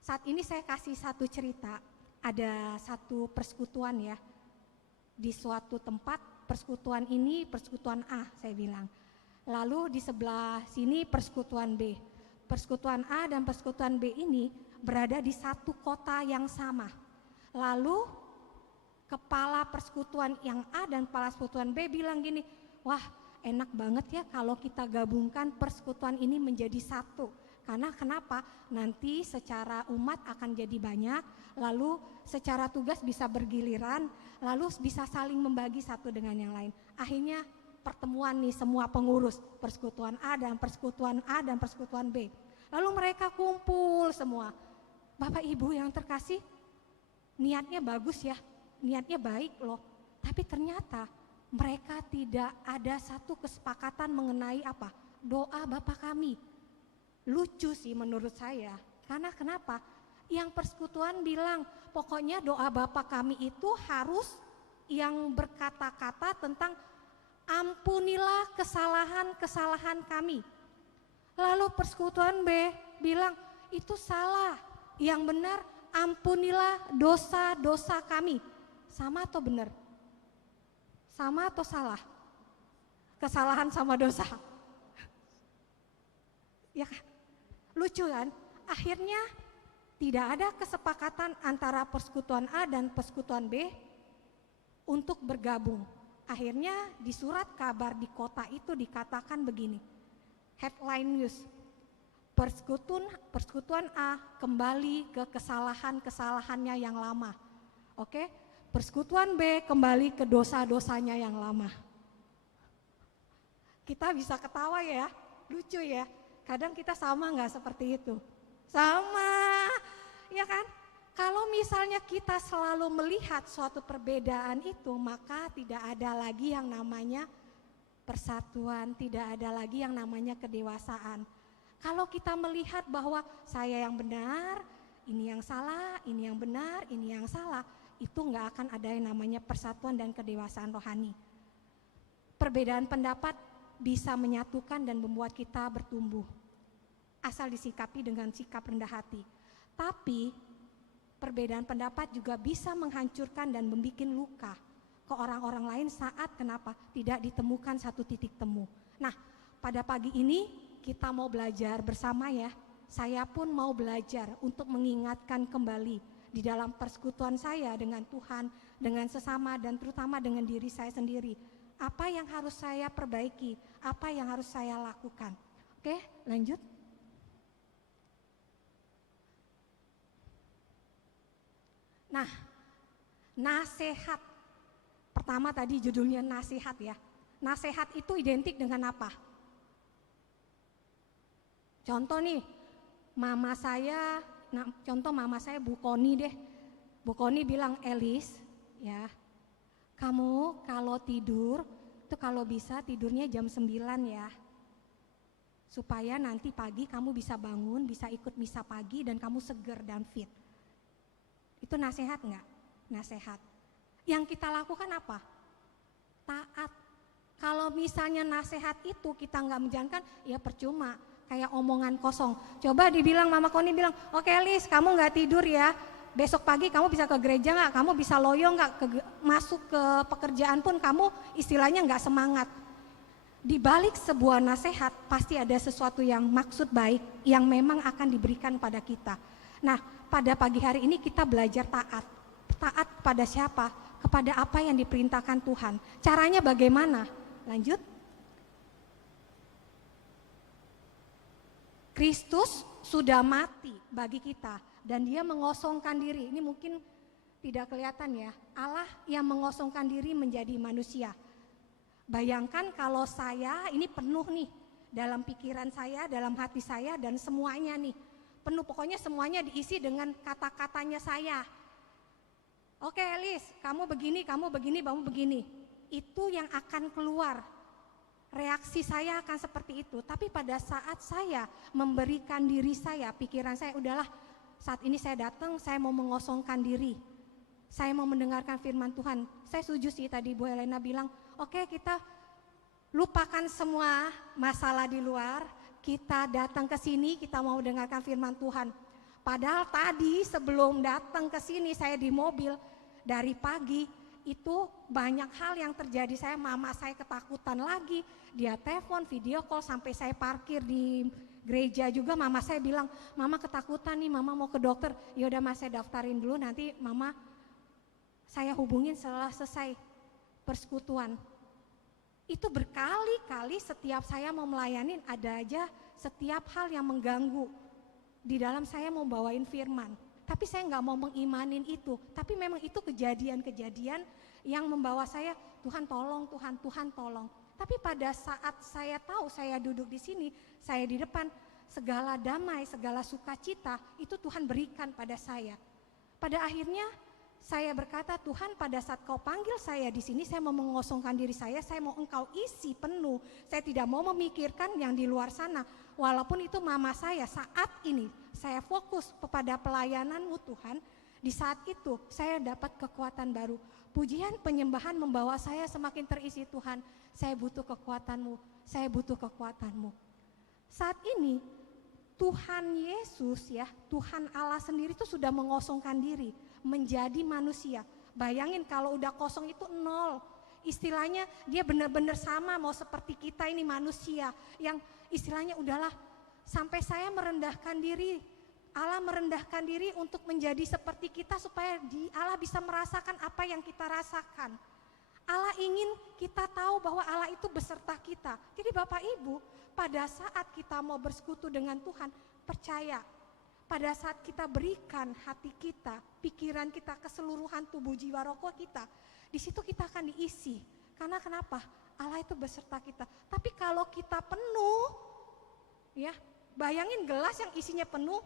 saat ini saya kasih satu cerita. Ada satu persekutuan ya, di suatu tempat. Persekutuan ini persekutuan A saya bilang. Lalu di sebelah sini persekutuan B. Persekutuan A dan persekutuan B ini berada di satu kota yang sama. Lalu kepala persekutuan yang A dan kepala persekutuan B bilang gini, wah enak banget ya kalau kita gabungkan persekutuan ini menjadi satu. Karena kenapa? Nanti secara umat akan jadi banyak, lalu secara tugas bisa bergiliran, lalu bisa saling membagi satu dengan yang lain. Akhirnya pertemuan nih semua pengurus persekutuan A dan persekutuan A dan persekutuan B. Lalu mereka kumpul semua. Bapak Ibu yang terkasih, niatnya bagus ya. Niatnya baik loh, tapi ternyata mereka tidak ada satu kesepakatan mengenai apa? Doa Bapa kami. Lucu sih menurut saya, karena kenapa? Yang persekutuan bilang, pokoknya doa Bapa kami itu harus yang berkata-kata tentang ampunilah kesalahan-kesalahan kami. Lalu persekutuan B bilang, itu salah, yang benar ampunilah dosa-dosa kami. Sama atau benar? Sama atau salah? Kesalahan sama dosa. Ya kan? Lucu kan? Akhirnya tidak ada kesepakatan antara persekutuan A dan persekutuan B untuk bergabung. Akhirnya di surat kabar di kota itu dikatakan begini. Headline news. Persekutuan A kembali ke kesalahan-kesalahannya yang lama. Oke? Persekutuan B kembali ke dosa-dosanya yang lama. Kita bisa ketawa ya, lucu ya. Kadang kita sama nggak seperti itu? Sama, ya kan? Kalau misalnya kita selalu melihat suatu perbedaan itu, maka tidak ada lagi yang namanya persatuan, tidak ada lagi yang namanya kedewasaan. Kalau kita melihat bahwa saya yang benar, ini yang salah, ini yang benar, ini yang salah, itu nggak akan ada yang namanya persatuan dan kedewasaan rohani. Perbedaan pendapat bisa menyatukan dan membuat kita bertumbuh, asal disikapi dengan sikap rendah hati. Tapi perbedaan pendapat juga bisa menghancurkan dan membuat luka ke orang-orang lain saat kenapa? Tidak ditemukan satu titik temu. Nah, pada pagi ini kita mau belajar bersama ya. Saya pun mau belajar untuk mengingatkan kembali di dalam persekutuan saya dengan Tuhan, dengan sesama dan terutama dengan diri saya sendiri. Apa yang harus saya perbaiki, apa yang harus saya lakukan. Oke, lanjut. Nah, nasihat. Pertama tadi judulnya nasihat ya. Nasihat itu identik dengan apa? Contoh nih, mama saya Bu Koni deh. Bu Koni bilang, Elis ya, kamu kalau tidur itu kalau bisa tidurnya jam 9 ya, supaya nanti pagi kamu bisa bangun, bisa ikut misa pagi dan kamu seger dan fit. Itu nasihat enggak? Nasihat. Yang kita lakukan apa? Taat. Kalau misalnya nasihat itu kita enggak menjalankan, ya percuma. Kayak omongan kosong. Coba dibilang, Mama Koni bilang, oke Lis, kamu nggak tidur ya, besok pagi kamu bisa ke gereja nggak, kamu bisa loyo nggak, masuk ke pekerjaan pun kamu istilahnya nggak semangat. Di balik sebuah nasihat pasti ada sesuatu yang maksud baik yang memang akan diberikan pada kita. Nah, pada pagi hari ini kita belajar taat. Taat pada siapa? Kepada apa yang diperintahkan Tuhan. Caranya bagaimana? Lanjut. Kristus sudah mati bagi kita dan dia mengosongkan diri. Ini mungkin tidak kelihatan ya. Allah yang mengosongkan diri menjadi manusia. Bayangkan kalau saya ini penuh nih dalam pikiran saya, dalam hati saya dan semuanya nih. Penuh, pokoknya semuanya diisi dengan kata-katanya saya. Oke Elis, kamu begini, kamu begini, kamu begini. Itu yang akan keluar. Reaksi saya akan seperti itu. Tapi pada saat saya memberikan diri saya, pikiran saya, udahlah saat ini saya datang, saya mau mengosongkan diri. Saya mau mendengarkan firman Tuhan. Saya setuju sih tadi Bu Helena bilang, oke, kita lupakan semua masalah di luar, kita datang ke sini, kita mau mendengarkan firman Tuhan. Padahal tadi sebelum datang ke sini saya di mobil dari pagi itu banyak hal yang terjadi. Mama saya ketakutan lagi, dia telepon, video call sampai saya parkir di gereja juga. Mama saya bilang, mama ketakutan nih, mama mau ke dokter. Yaudah mas, saya daftarin dulu, nanti mama saya hubungin setelah selesai persekutuan. Itu berkali-kali setiap saya mau melayanin ada aja setiap hal yang mengganggu di dalam saya mau bawain firman. Tapi saya nggak mau mengimanin itu. Tapi memang itu kejadian-kejadian yang membawa saya, Tuhan tolong, Tuhan tolong. Tapi pada saat saya tahu saya duduk di sini, saya di depan, segala damai, segala sukacita itu Tuhan berikan pada saya. Pada akhirnya saya berkata, Tuhan pada saat kau panggil saya di sini, saya mau mengosongkan diri saya mau engkau isi penuh. Saya tidak mau memikirkan yang di luar sana. Walaupun itu mama saya, saat ini saya fokus kepada pelayananmu Tuhan. Di saat itu saya dapat kekuatan baru. Pujian penyembahan membawa saya semakin terisi Tuhan. Saya butuh kekuatanmu, saya butuh kekuatanmu. Saat ini Tuhan Yesus ya, Tuhan Allah sendiri itu sudah mengosongkan diri menjadi manusia. Bayangin kalau udah kosong itu nol. Istilahnya dia benar-benar sama mau seperti kita ini manusia yang istilahnya udahlah sampai saya merendahkan diri. Allah merendahkan diri untuk menjadi seperti kita supaya Allah bisa merasakan apa yang kita rasakan. Allah ingin kita tahu bahwa Allah itu beserta kita. Jadi Bapak Ibu, pada saat kita mau bersekutu dengan Tuhan, percaya pada saat kita berikan hati kita, pikiran kita, keseluruhan tubuh jiwa roh kita, di situ kita akan diisi. Karena kenapa? Allah itu beserta kita. Tapi kalau kita penuh, ya bayangin gelas yang isinya penuh,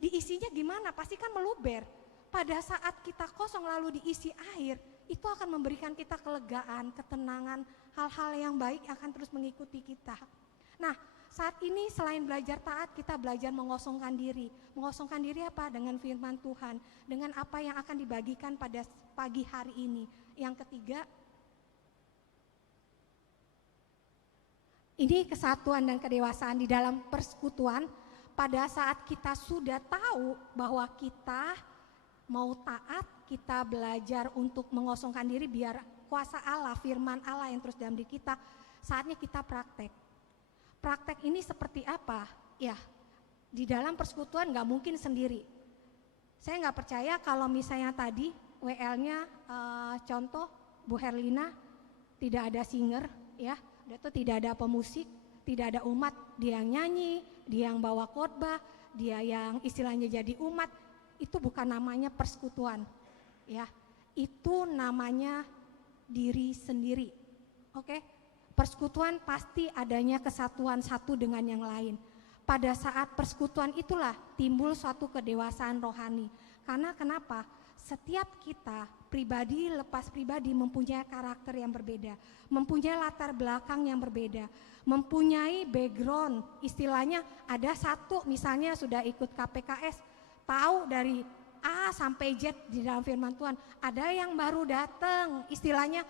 diisinya gimana? Pasti kan meluber. Pada saat kita kosong lalu diisi air, itu akan memberikan kita kelegaan, ketenangan, hal-hal yang baik akan terus mengikuti kita. Nah, saat ini selain belajar taat, kita belajar mengosongkan diri. Mengosongkan diri apa? Dengan firman Tuhan, dengan apa yang akan dibagikan pada pagi hari ini. Yang ketiga, ini kesatuan dan kedewasaan di dalam persekutuan. Pada saat kita sudah tahu bahwa kita mau taat, kita belajar untuk mengosongkan diri biar kuasa Allah, firman Allah yang terus dalam diri kita, saatnya kita praktek. Praktek ini seperti apa? Ya, di dalam persekutuan gak mungkin sendiri. Saya gak percaya kalau misalnya tadi WL-nya contoh Bu Herlina tidak ada singer, ya, itu tidak ada pemusik, tidak ada umat, dia yang nyanyi, dia yang bawa khotbah, dia yang istilahnya jadi umat, itu bukan namanya persekutuan, ya, itu namanya diri sendiri, oke? Persekutuan pasti adanya kesatuan satu dengan yang lain. Pada saat persekutuan itulah timbul suatu kedewasaan rohani. Karena kenapa? Setiap kita pribadi lepas pribadi mempunyai karakter yang berbeda, mempunyai latar belakang yang berbeda, mempunyai background. Istilahnya ada satu misalnya sudah ikut KPKS, tahu dari A sampai Z di dalam firman Tuhan. Ada yang baru datang, istilahnya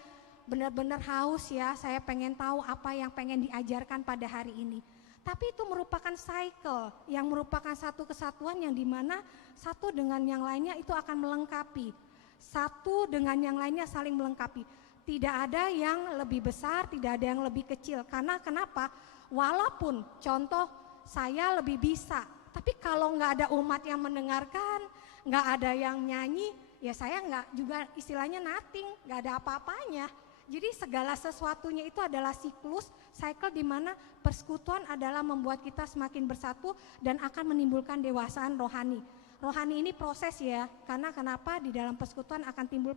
benar-benar haus ya, saya pengen tahu apa yang pengen diajarkan pada hari ini. Tapi itu merupakan cycle, yang merupakan satu kesatuan yang dimana satu dengan yang lainnya itu akan melengkapi. Satu dengan yang lainnya saling melengkapi. Tidak ada yang lebih besar, tidak ada yang lebih kecil. Karena kenapa? Walaupun contoh saya lebih bisa, tapi kalau nggak ada umat yang mendengarkan, nggak ada yang nyanyi, ya saya nggak juga istilahnya nothing, nggak ada apa-apanya. Jadi segala sesuatunya itu adalah siklus, cycle di mana persekutuan adalah membuat kita semakin bersatu dan akan menimbulkan dewasaan rohani. Rohani ini proses ya, karena kenapa di dalam persekutuan akan timbul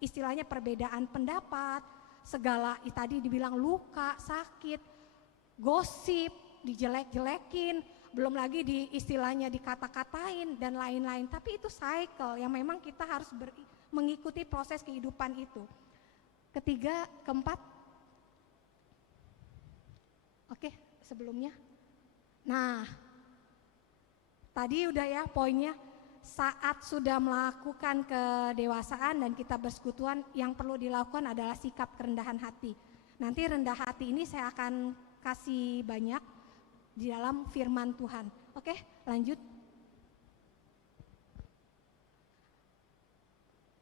istilahnya perbedaan pendapat, segala tadi dibilang luka, sakit, gosip, dijelek-jelekin, belum lagi di istilahnya dikata-katain dan lain-lain. Tapi itu cycle yang memang kita harus mengikuti proses kehidupan itu. Ketiga, keempat, oke sebelumnya. Nah, Tadi udah ya poinnya, saat sudah melakukan kedewasaan dan kita bersekutuan, yang perlu dilakukan adalah sikap kerendahan hati. Nanti rendah hati ini saya akan kasih banyak di dalam firman Tuhan. Oke, lanjut.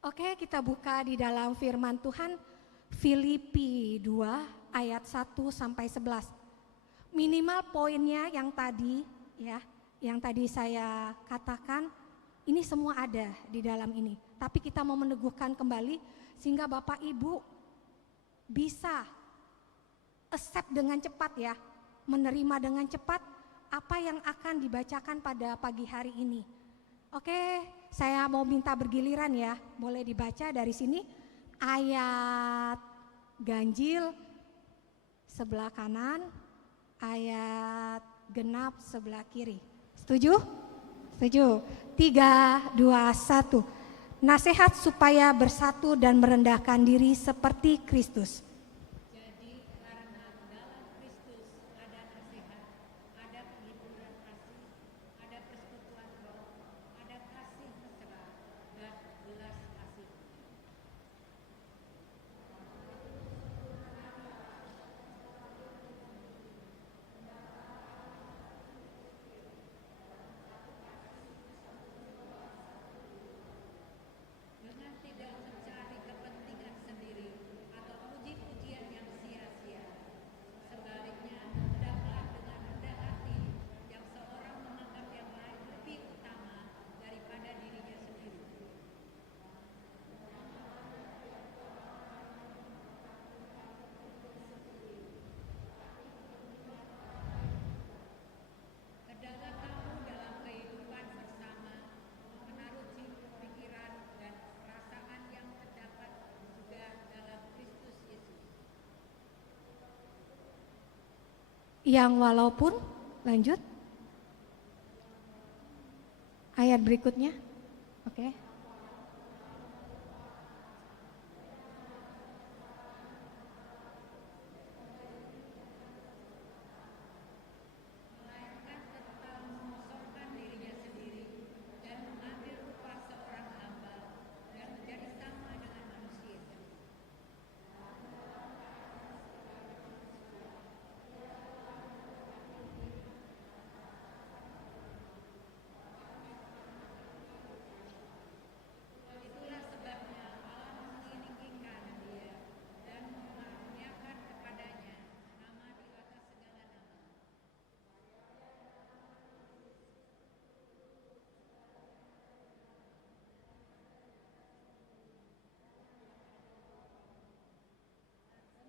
Oke, kita buka di dalam firman Tuhan Filipi 2 ayat 1 sampai 11. Minimal poinnya yang tadi ya, yang tadi saya katakan, ini semua ada di dalam ini. Tapi kita mau meneguhkan kembali sehingga Bapak Ibu bisa accept dengan cepat ya, menerima dengan cepat apa yang akan dibacakan pada pagi hari ini. Oke, saya mau minta bergiliran ya, boleh dibaca dari sini. Ayat ganjil sebelah kanan, ayat genap sebelah kiri. Setuju? Setuju. 3, 2, 1. Nasihat supaya bersatu dan merendahkan diri seperti Kristus. Jadi karena dalam Kristus ada nasihat, ada penghiburan kasih, ada persekutuan roh, ada kasih mesra dan belas kasih. Dengan tidak mencari kepentingan sendiri atau puji-pujian yang sia-sia. Sebaliknya, hendaklah dengan rendah hati yang seorang menganggap yang lain lebih utama daripada dirinya sendiri. Kendala kamu dalam kehidupan bersama, menaruh pikiran dan perasaan yang terdapat juga dalam Kristus Yesus. Yang walaupun, lanjut. Ayat berikutnya. Oke. Melainkan tetap mengosongkan dirinya sendiri dan mengambil rupa seorang hamba dan menjadi sama dengan manusia. Itulah sebabnya Allah meninggikan dia dan mengaruniakan kepadanya nama di atas segala nama.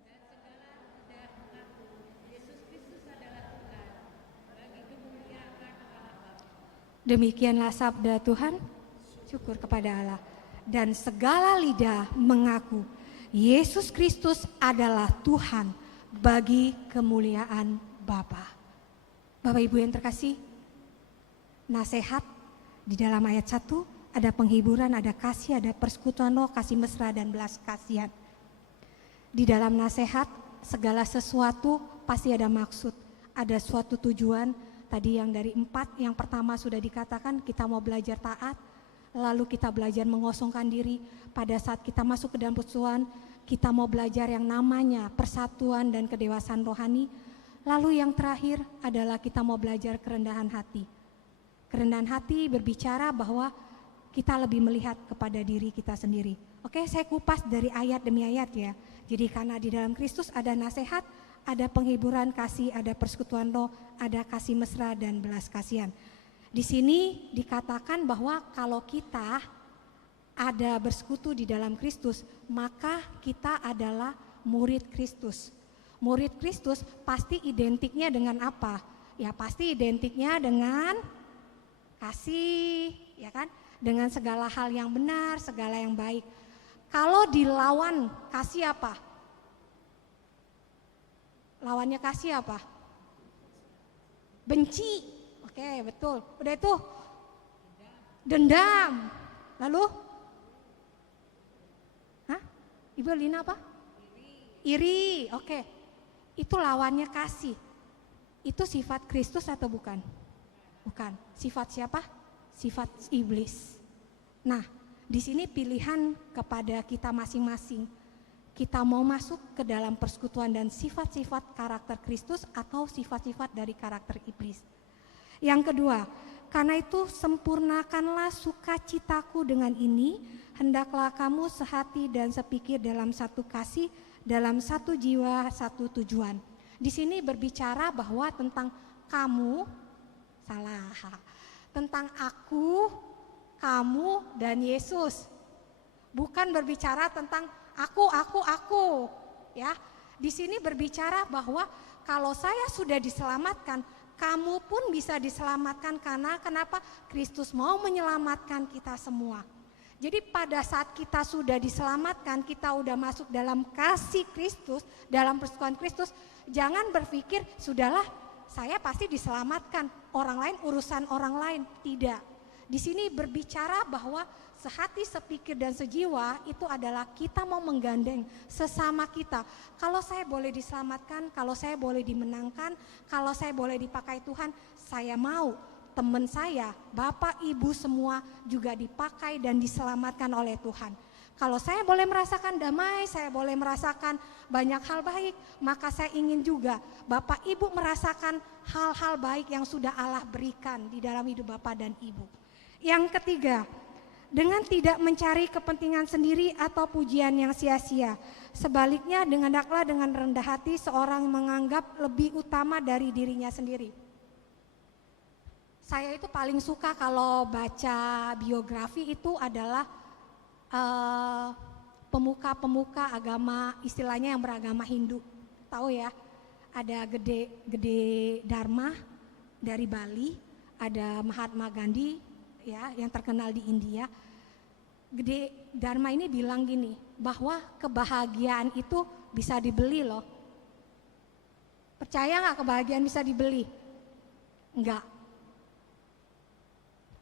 Dan segala lidah mengaku Yesus Kristus adalah Tuhan bagi kemuliaan Allah Bapa. Demikianlah sabda Tuhan. Syukur kepada Allah. Dan segala lidah mengaku Yesus Kristus adalah Tuhan bagi kemuliaan Bapa. Bapak Ibu yang terkasih, nasihat di dalam ayat 1 ada penghiburan, ada kasih, ada persekutuan roh, kasih mesra dan belas kasihan. Di dalam nasihat segala sesuatu pasti ada maksud, ada suatu tujuan. Tadi yang dari 4, yang pertama sudah dikatakan kita mau belajar taat, lalu kita belajar mengosongkan diri. Pada saat kita masuk ke dalam persekutuan, kita mau belajar yang namanya persatuan dan kedewasaan rohani. Lalu yang terakhir adalah kita mau belajar kerendahan hati. Kerendahan hati berbicara bahwa kita lebih melihat kepada diri kita sendiri. Oke, saya kupas dari ayat demi ayat ya. Jadi karena di dalam Kristus ada nasihat, ada penghiburan kasih, ada persekutuan roh, ada kasih mesra dan belas kasihan. Di sini dikatakan bahwa kalau kita ada bersekutu di dalam Kristus, maka kita adalah murid Kristus. Murid Kristus pasti identiknya dengan apa? Ya pasti identiknya dengan kasih, ya kan? Dengan segala hal yang benar, segala yang baik. Kalau dilawan kasih apa? Lawannya kasih apa? Benci. Oke, betul. Udah itu dendam. Lalu? Hah? Ibu Lina apa? Iri. Oke. Itu lawannya kasih. Itu sifat Kristus atau bukan? Bukan. Sifat siapa? Sifat iblis. Nah, di sini pilihan kepada kita masing-masing. Kita mau masuk ke dalam persekutuan dan sifat-sifat karakter Kristus atau sifat-sifat dari karakter iblis. Yang kedua, karena itu sempurnakanlah sukacitaku dengan ini, hendaklah kamu sehati dan sepikir dalam satu kasih, dalam satu jiwa, satu tujuan. Di sini berbicara bahwa tentang kamu, salah, tentang aku, kamu, dan Yesus. Bukan berbicara tentang aku, ya. Di sini berbicara bahwa kalau saya sudah diselamatkan, kamu pun bisa diselamatkan karena kenapa? Kristus mau menyelamatkan kita semua. Jadi pada saat kita sudah diselamatkan, kita udah masuk dalam kasih Kristus, dalam persekutuan Kristus, jangan berpikir sudahlah saya pasti diselamatkan, orang lain urusan orang lain. Tidak. Di sini berbicara bahwa sehati, sepikir, dan sejiwa itu adalah kita mau menggandeng sesama kita. Kalau saya boleh diselamatkan, kalau saya boleh dimenangkan, kalau saya boleh dipakai Tuhan, saya mau teman saya, bapak, ibu semua juga dipakai dan diselamatkan oleh Tuhan. Kalau saya boleh merasakan damai, saya boleh merasakan banyak hal baik, maka saya ingin juga bapak, ibu merasakan hal-hal baik yang sudah Allah berikan di dalam hidup bapak dan ibu. Yang ketiga, dengan tidak mencari kepentingan sendiri atau pujian yang sia-sia. Sebaliknya, hendaklah dengan rendah hati seorang menganggap lebih utama dari dirinya sendiri. Saya itu paling suka kalau baca biografi itu adalah pemuka-pemuka agama, istilahnya yang beragama Hindu. Tahu ya, ada Gede Dharma dari Bali, ada Mahatma Gandhi ya yang terkenal di India. Gede Dharma ini bilang gini, bahwa kebahagiaan itu bisa dibeli loh. Percaya nggak kebahagiaan bisa dibeli? Enggak.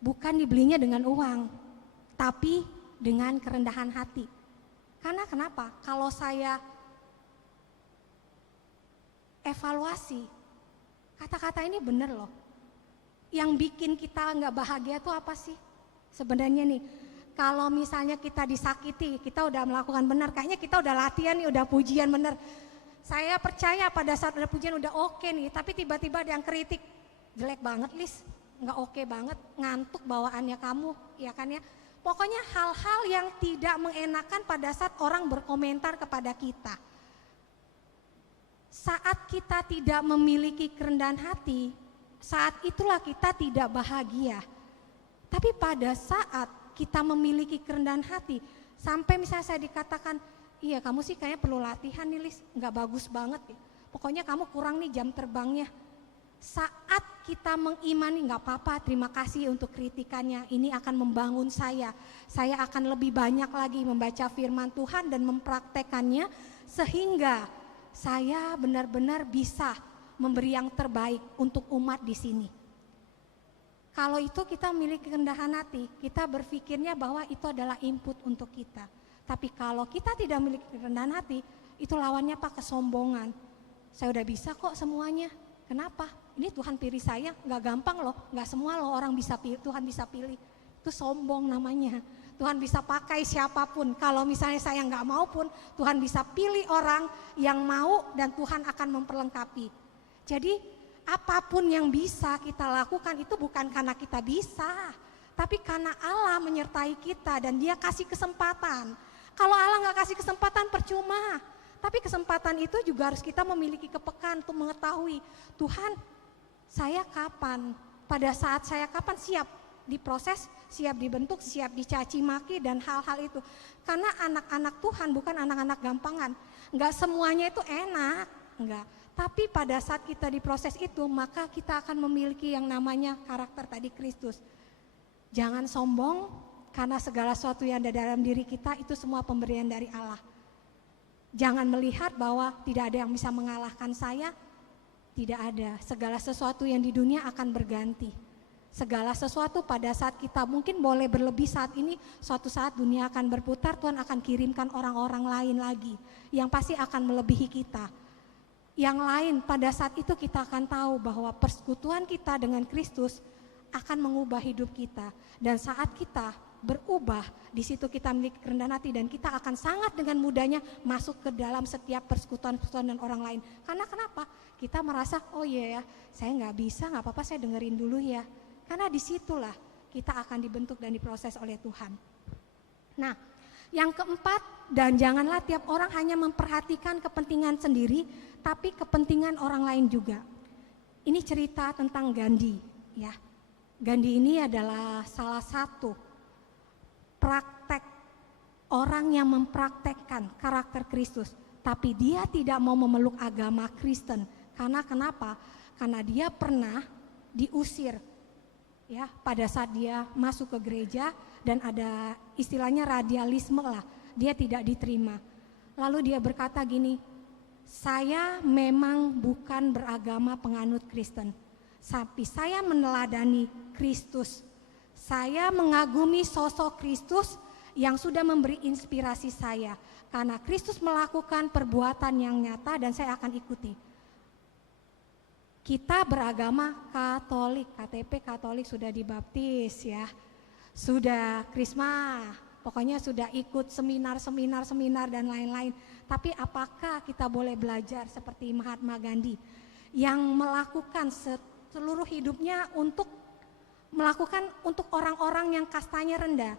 Bukan dibelinya dengan uang, tapi dengan kerendahan hati. Karena kenapa? Kalau saya evaluasi, kata-kata ini benar loh. Yang bikin kita nggak bahagia itu apa sih? Sebenarnya nih, kalau misalnya kita disakiti, kita udah melakukan benar, kayaknya kita udah latihan nih, udah pujian benar. Saya percaya pada saat udah pujian udah oke nih, tapi tiba-tiba ada yang kritik, jelek banget Lis, nggak oke banget, ngantuk bawaannya kamu, ya kan ya. Pokoknya hal-hal yang tidak mengenakan pada saat orang berkomentar kepada kita. Saat kita tidak memiliki kerendahan hati, saat itulah kita tidak bahagia. Tapi pada saat kita memiliki kerendahan hati, sampai misalnya saya dikatakan, iya kamu sih kayaknya perlu latihan nih Lis, nggak bagus banget ya. Pokoknya kamu kurang nih jam terbangnya. Saat kita mengimani, nggak apa-apa, terima kasih untuk kritikannya, ini akan membangun saya akan lebih banyak lagi membaca firman Tuhan dan mempraktekannya, sehingga saya benar-benar bisa memberi yang terbaik untuk umat di sini. Kalau itu kita memiliki kerendahan hati, kita berpikirnya bahwa itu adalah input untuk kita. Tapi kalau kita tidak memiliki kerendahan hati, itu lawannya apa? Kesombongan. Saya udah bisa kok semuanya. Kenapa? Ini Tuhan pilih saya, nggak gampang loh, nggak semua loh orang bisa pilih, Tuhan bisa pilih. Itu sombong namanya. Tuhan bisa pakai siapapun. Kalau misalnya saya nggak mau pun, Tuhan bisa pilih orang yang mau dan Tuhan akan memperlengkapi. Jadi apapun yang bisa kita lakukan itu bukan karena kita bisa, tapi karena Allah menyertai kita dan Dia kasih kesempatan. Kalau Allah nggak kasih kesempatan percuma. Tapi kesempatan itu juga harus kita memiliki kepekaan untuk mengetahui, Tuhan, saya kapan? Pada saat saya kapan siap diproses, siap dibentuk, siap dicaci maki dan hal-hal itu. Karena anak-anak Tuhan bukan anak-anak gampangan. Enggak semuanya itu enak, enggak. Tapi pada saat kita diproses itu, maka kita akan memiliki yang namanya karakter tadi Kristus. Jangan sombong, karena segala sesuatu yang ada dalam diri kita itu semua pemberian dari Allah. Jangan melihat bahwa tidak ada yang bisa mengalahkan saya, tidak ada. Segala sesuatu yang di dunia akan berganti. Segala sesuatu pada saat kita mungkin boleh berlebih saat ini, suatu saat dunia akan berputar, Tuhan akan kirimkan orang-orang lain lagi yang pasti akan melebihi kita. Yang lain pada saat itu kita akan tahu bahwa persekutuan kita dengan Kristus akan mengubah hidup kita. Dan saat kita berubah, di situ kita memiliki kerendahan hati dan kita akan sangat dengan mudahnya masuk ke dalam setiap persekutuan-persekutuan dan orang lain. Karena kenapa? Kita merasa, oh iya ya, saya nggak bisa, nggak apa-apa, saya dengerin dulu ya. Karena disitulah kita akan dibentuk dan diproses oleh Tuhan. Nah, yang keempat, dan janganlah tiap orang hanya memperhatikan kepentingan sendiri, tapi kepentingan orang lain juga. Ini cerita tentang Gandhi, ya. Gandhi ini adalah salah satu praktek orang yang mempraktekkan karakter Kristus, tapi dia tidak mau memeluk agama Kristen. Karena kenapa? Karena dia pernah diusir, ya, pada saat dia masuk ke gereja dan ada istilahnya radialisme lah, dia tidak diterima. Lalu dia berkata gini, saya memang bukan beragama penganut Kristen, tapi saya meneladani Kristus. Saya mengagumi sosok Kristus yang sudah memberi inspirasi saya. Karena Kristus melakukan perbuatan yang nyata dan saya akan ikuti. Kita beragama Katolik, KTP Katolik, sudah dibaptis ya. Sudah krisma, pokoknya sudah ikut seminar dan lain-lain. Tapi apakah kita boleh belajar seperti Mahatma Gandhi yang melakukan seluruh hidupnya untuk orang-orang yang kastanya rendah?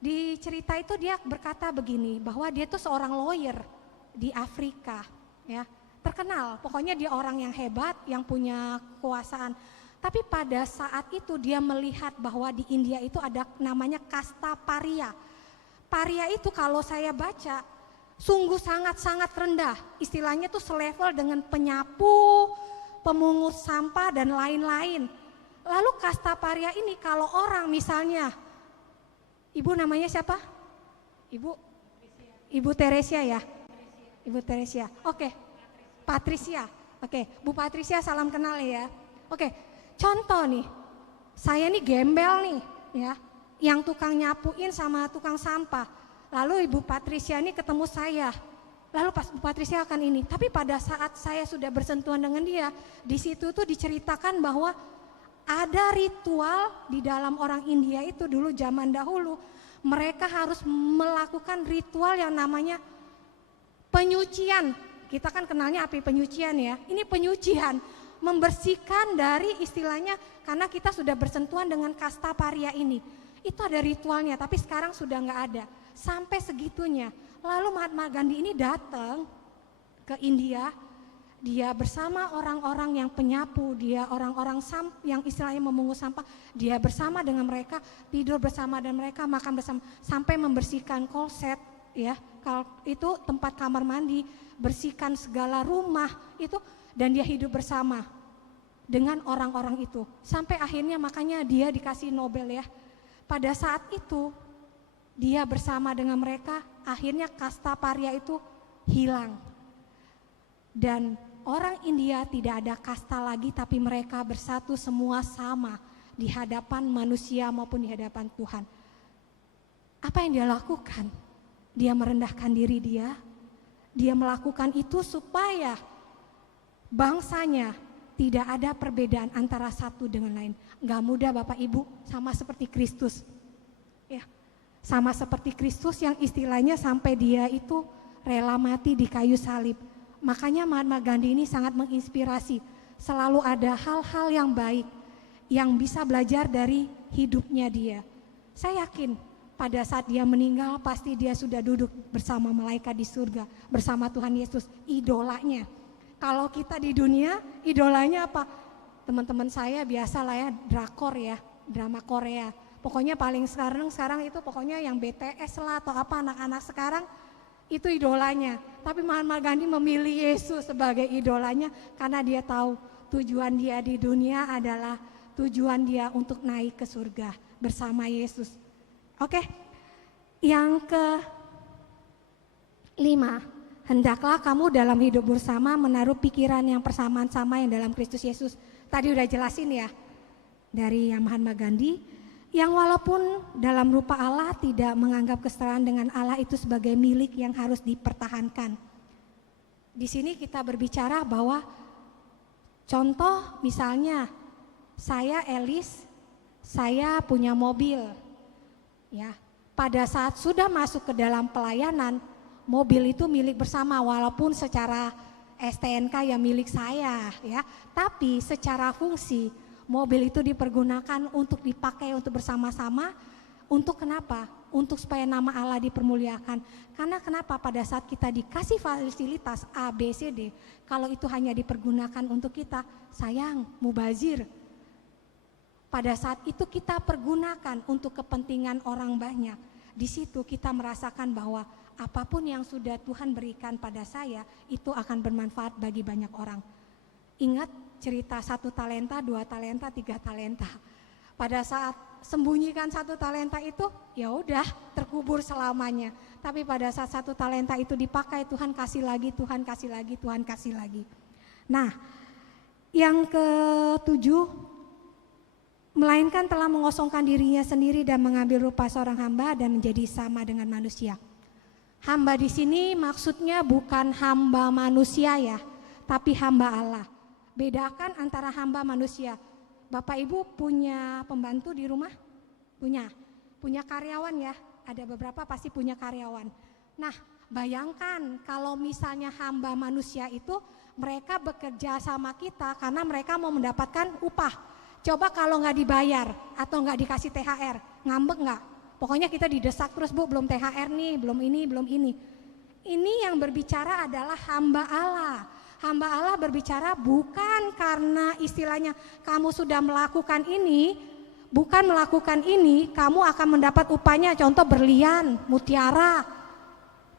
Di cerita itu dia berkata begini, bahwa dia itu seorang lawyer di Afrika, ya, terkenal. Pokoknya dia orang yang hebat, yang punya kekuasaan. Tapi pada saat itu dia melihat bahwa di India itu ada namanya kasta paria. Paria itu kalau saya baca sungguh sangat-sangat rendah. Istilahnya tuh selevel dengan penyapu, pemungut sampah dan lain-lain. Lalu kasta paria ini kalau orang misalnya, ibu namanya siapa? Ibu Teresia ya? Ibu Teresia, oke. Patricia, oke. Bu Patricia, salam kenal ya. Oke, contoh nih, saya nih gembel nih ya, yang tukang nyapuin sama tukang sampah. Lalu Ibu Patricia ini ketemu saya. Lalu pas Bu Patricia akan ini, tapi pada saat saya sudah bersentuhan dengan dia, di situ tuh diceritakan bahwa ada ritual di dalam orang India itu dulu zaman dahulu. Mereka harus melakukan ritual yang namanya penyucian. Kita kan kenalnya api penyucian ya. Ini penyucian, membersihkan dari istilahnya karena kita sudah bersentuhan dengan kasta paria ini. Itu ada ritualnya, tapi sekarang sudah nggak ada. Sampai segitunya. Lalu Mahatma Gandhi ini datang ke India. Dia bersama orang-orang yang penyapu, dia orang-orang yang istilahnya memungut sampah, dia bersama dengan mereka, tidur bersama dan mereka makan bersama, sampai membersihkan kloset, ya, itu tempat kamar mandi, bersihkan segala rumah itu, dan dia hidup bersama dengan orang-orang itu, sampai akhirnya makanya dia dikasih Nobel ya. Pada saat itu dia bersama dengan mereka, akhirnya kasta paria itu hilang. Dan orang India tidak ada kasta lagi, tapi mereka bersatu semua sama di hadapan manusia maupun di hadapan Tuhan. Apa yang dia lakukan? Dia merendahkan diri dia melakukan itu supaya bangsanya tidak ada perbedaan antara satu dengan lain. Gak mudah Bapak Ibu, sama seperti Kristus. Ya, sama seperti Kristus yang istilahnya sampai dia itu rela mati di kayu salib. Makanya Mahatma Gandhi ini sangat menginspirasi. Selalu ada hal-hal yang baik yang bisa belajar dari hidupnya dia. Saya yakin pada saat dia meninggal pasti dia sudah duduk bersama malaikat di surga, bersama Tuhan Yesus, idolanya. Kalau kita di dunia, idolanya apa? Teman-teman saya biasalah ya, drakor ya, drama Korea. Pokoknya paling sekarang itu pokoknya yang BTS lah atau apa, anak-anak sekarang itu idolanya. Tapi Mahatma Gandhi memilih Yesus sebagai idolanya karena dia tahu tujuan dia di dunia adalah tujuan dia untuk naik ke surga bersama Yesus. Oke, yang kelima, hendaklah kamu dalam hidup bersama menaruh pikiran yang persamaan sama yang dalam Kristus Yesus. Tadi udah jelasin ya dari Mahatma Gandhi, yang walaupun dalam rupa Allah tidak menganggap kesetaraan dengan Allah itu sebagai milik yang harus dipertahankan. Di sini kita berbicara bahwa contoh misalnya saya Elis saya punya mobil. Ya, pada saat sudah masuk ke dalam pelayanan, mobil itu milik bersama walaupun secara STNK ya milik saya ya, tapi secara fungsi mobil itu dipergunakan untuk dipakai untuk bersama-sama. Untuk kenapa? Untuk supaya nama Allah dipermuliakan. Karena kenapa? Pada saat kita dikasih fasilitas A, B, C, D, kalau itu hanya dipergunakan untuk kita, sayang, mubazir. Pada saat itu kita pergunakan untuk kepentingan orang banyak. Di situ kita merasakan bahwa apapun yang sudah Tuhan berikan pada saya, itu akan bermanfaat bagi banyak orang. Ingat cerita 1 talenta, 2 talenta, 3 talenta. Pada saat sembunyikan 1 talenta itu, ya udah terkubur selamanya. Tapi pada saat 1 talenta itu dipakai, Tuhan kasih lagi, Tuhan kasih lagi, Tuhan kasih lagi. Nah, yang ke-7, melainkan telah mengosongkan dirinya sendiri dan mengambil rupa seorang hamba dan menjadi sama dengan manusia. Hamba di sini maksudnya bukan hamba manusia ya, tapi hamba Allah. Bedakan antara hamba manusia. Bapak Ibu punya pembantu di rumah? Punya karyawan ya, ada beberapa pasti punya karyawan. Nah, bayangkan kalau misalnya hamba manusia itu mereka bekerja sama kita karena mereka mau mendapatkan upah. Coba kalau nggak dibayar atau nggak dikasih THR, ngambek nggak? Pokoknya kita didesak terus, Bu, belum THR nih, belum ini, belum ini. Ini yang berbicara adalah hamba Allah. Hamba Allah berbicara bukan karena istilahnya kamu sudah melakukan ini, bukan melakukan ini, kamu akan mendapat upahnya, contoh berlian, mutiara,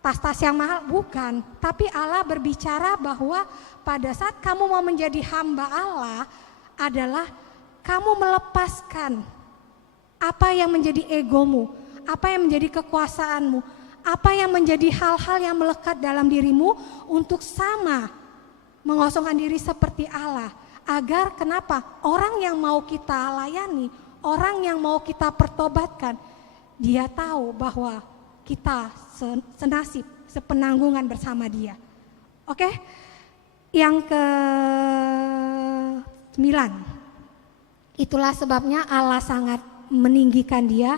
tas-tas yang mahal, bukan. Tapi Allah berbicara bahwa pada saat kamu mau menjadi hamba Allah adalah kamu melepaskan apa yang menjadi egomu, apa yang menjadi kekuasaanmu, apa yang menjadi hal-hal yang melekat dalam dirimu untuk sama mengosongkan diri seperti Allah. Agar kenapa? Orang yang mau kita layani, orang yang mau kita pertobatkan, dia tahu bahwa kita senasib, sepenanggungan bersama dia. Oke? Yang ke-9, itulah sebabnya Allah sangat meninggikan dia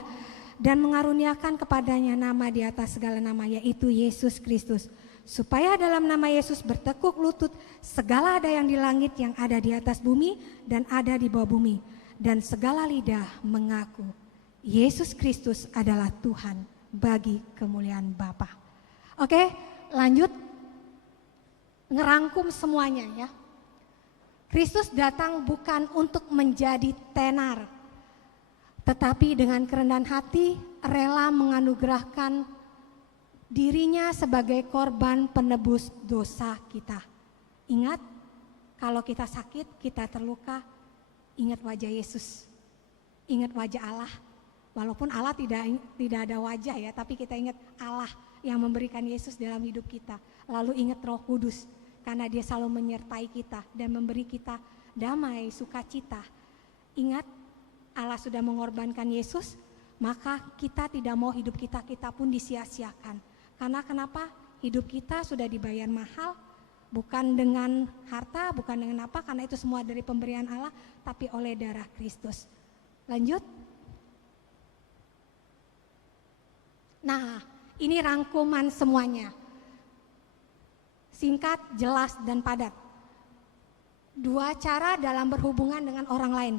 dan mengaruniakan kepadanya nama di atas segala nama, yaitu Yesus Kristus. Supaya dalam nama Yesus bertekuk lutut segala ada yang di langit, yang ada di atas bumi dan ada di bawah bumi, dan segala lidah mengaku Yesus Kristus adalah Tuhan bagi kemuliaan Bapa. Oke, lanjut ngerangkum semuanya ya. Kristus datang bukan untuk menjadi tenar, tetapi dengan kerendahan hati rela menganugerahkan dirinya sebagai korban penebus dosa kita. Ingat, kalau kita sakit, kita terluka, ingat wajah Yesus, ingat wajah Allah. Walaupun Allah tidak ada wajah ya, tapi kita ingat Allah yang memberikan Yesus dalam hidup kita. Lalu ingat Roh Kudus, karena dia selalu menyertai kita dan memberi kita damai, sukacita. Ingat, Allah sudah mengorbankan Yesus, maka kita tidak mau hidup kita pun disia-siakan. Karena kenapa? Hidup kita sudah dibayar mahal, bukan dengan harta, bukan dengan apa, karena itu semua dari pemberian Allah, tapi oleh darah Kristus. Lanjut. Nah, ini rangkuman semuanya. Singkat, jelas, dan padat. 2 cara dalam berhubungan dengan orang lain.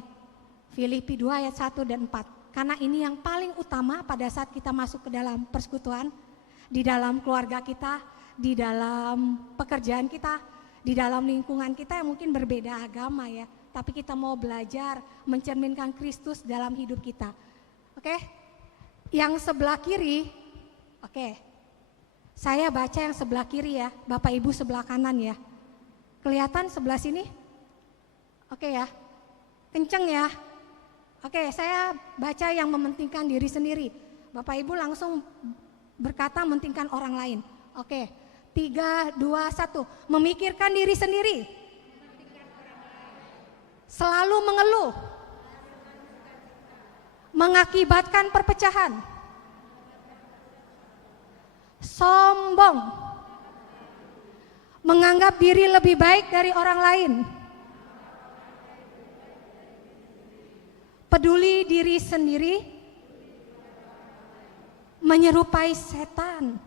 Filipi 2 ayat 1 dan 4. Karena ini yang paling utama pada saat kita masuk ke dalam persekutuan, di dalam keluarga kita, di dalam pekerjaan kita, di dalam lingkungan kita yang mungkin berbeda agama ya, tapi kita mau belajar mencerminkan Kristus dalam hidup kita. Oke? Yang sebelah kiri, oke. Saya baca yang sebelah kiri ya, Bapak Ibu sebelah kanan ya. Kelihatan sebelah sini? Oke ya. Kenceng ya. Oke, saya baca yang mementingkan diri sendiri. Bapak Ibu langsung berkata mementingkan orang lain. Oke, 3, 2, 1. Memikirkan diri sendiri. Selalu mengeluh. Mengakibatkan perpecahan. Sombong. Menganggap diri lebih baik dari orang lain. peduli diri sendiri, menyerupai setan.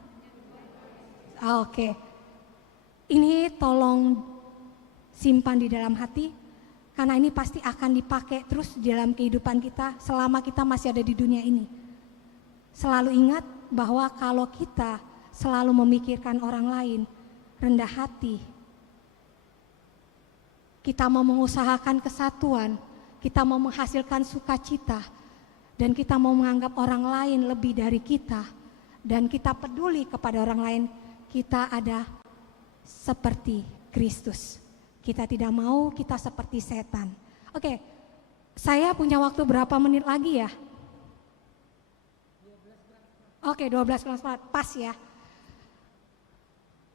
Oke. Ini tolong simpan di dalam hati, karena ini pasti akan dipakai terus di dalam kehidupan kita selama kita masih ada di dunia ini. Selalu ingat bahwa kalau kita selalu memikirkan orang lain, rendah hati, kita mau mengusahakan kesatuan, kita mau menghasilkan sukacita, dan kita mau menganggap orang lain lebih dari kita, dan kita peduli kepada orang lain, kita ada seperti Kristus. Kita tidak mau kita seperti setan. Oke, saya punya waktu berapa menit lagi ya? Oke, 12 pas ya.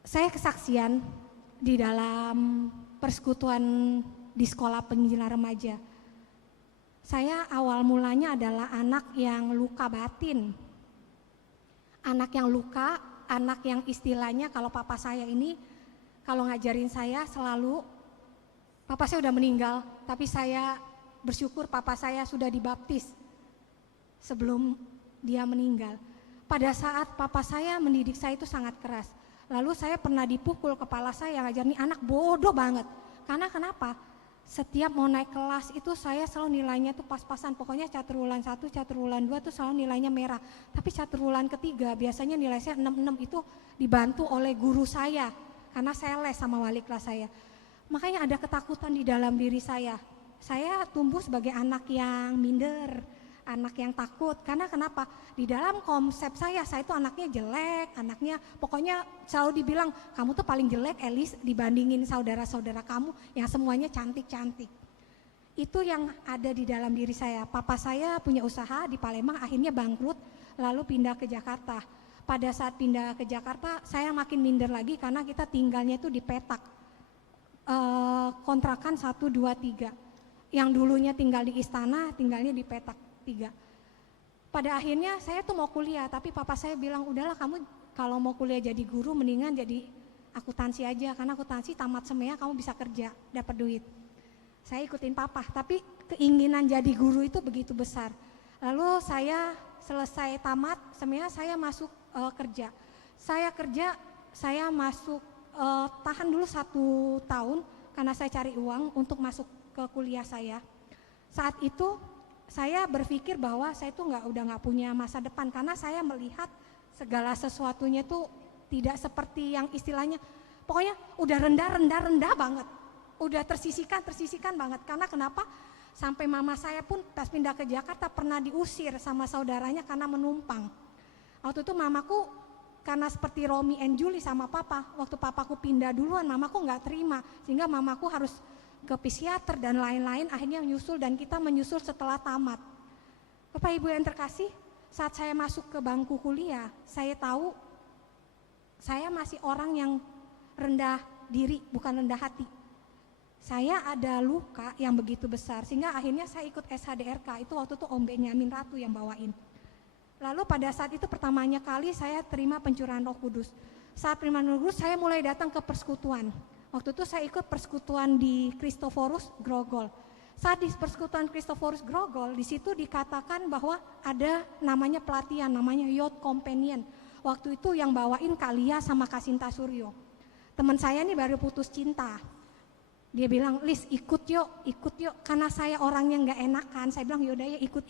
Saya kesaksian di dalam persekutuan di sekolah penginjilan remaja. Saya awal mulanya adalah anak yang luka batin. Anak yang luka, anak yang istilahnya kalau papa saya ini, kalau ngajarin saya selalu, papa saya udah meninggal, tapi saya bersyukur papa saya sudah dibaptis sebelum dia meninggal. Pada saat papa saya mendidik saya itu sangat keras. Lalu saya pernah dipukul kepala saya, ngajarin anak bodoh banget. Karena kenapa? Setiap mau naik kelas itu saya selalu nilainya tuh pas-pasan. Pokoknya catur wulan 1, catur wulan 2 tuh selalu nilainya merah. Tapi catur wulan ketiga biasanya nilai saya 6 itu dibantu oleh guru saya. Karena saya les sama wali kelas saya. Makanya ada ketakutan di dalam diri saya. Saya tumbuh sebagai anak yang minder, anak yang takut. Karena kenapa? Di dalam konsep saya itu anaknya jelek, anaknya pokoknya selalu dibilang kamu tuh paling jelek Elis dibandingin saudara-saudara kamu yang semuanya cantik-cantik. Itu yang ada di dalam diri saya. Papa saya punya usaha di Palembang, akhirnya bangkrut, lalu pindah ke Jakarta. Pada saat pindah ke Jakarta, saya makin minder lagi karena kita tinggalnya itu di petak. Kontrakan 1, 2, 3. Yang dulunya tinggal di istana, tinggalnya di petak 3. Pada akhirnya saya tuh mau kuliah, tapi papa saya bilang udahlah kamu kalau mau kuliah jadi guru mendingan jadi akuntansi aja, karena akuntansi tamat semea kamu bisa kerja, dapat duit. Saya ikutin papa, tapi keinginan jadi guru itu begitu besar. Lalu saya selesai tamat semea, saya masuk kerja. Saya masuk tahan dulu 1 tahun karena saya cari uang untuk masuk ke kuliah saya. Saat itu saya berpikir bahwa saya tuh udah nggak punya masa depan karena saya melihat segala sesuatunya tuh tidak seperti yang istilahnya, pokoknya udah rendah banget, udah tersisihkan banget. Karena kenapa? Sampai mama saya pun pas pindah ke Jakarta pernah diusir sama saudaranya karena menumpang. Waktu itu mamaku karena seperti Romi and Julie sama papa, waktu papaku pindah duluan mamaku nggak terima, sehingga mamaku harus ke psikiater dan lain-lain, akhirnya menyusul dan kita menyusul setelah tamat. Bapak Ibu yang terkasih, saat saya masuk ke bangku kuliah, saya tahu saya masih orang yang rendah diri, bukan rendah hati. Saya ada luka yang begitu besar, sehingga akhirnya saya ikut SHDRK, itu waktu itu Om Benyamin Ratu yang bawain. Lalu pada saat itu pertamanya kali saya terima pencurahan Roh Kudus. Saat terima Roh Kudus, saya mulai datang ke persekutuan. Waktu itu saya ikut persekutuan di Kristoforus Grogol. Saat di persekutuan Kristoforus Grogol, di situ dikatakan bahwa ada namanya pelatihan, namanya Youth Companion. Waktu itu yang bawain Kalia sama Kasinta Suryo. Teman saya nih baru putus cinta. Dia bilang, Lis ikut yuk, karena saya orang yang gak enakan. Saya bilang yaudah ya ikut.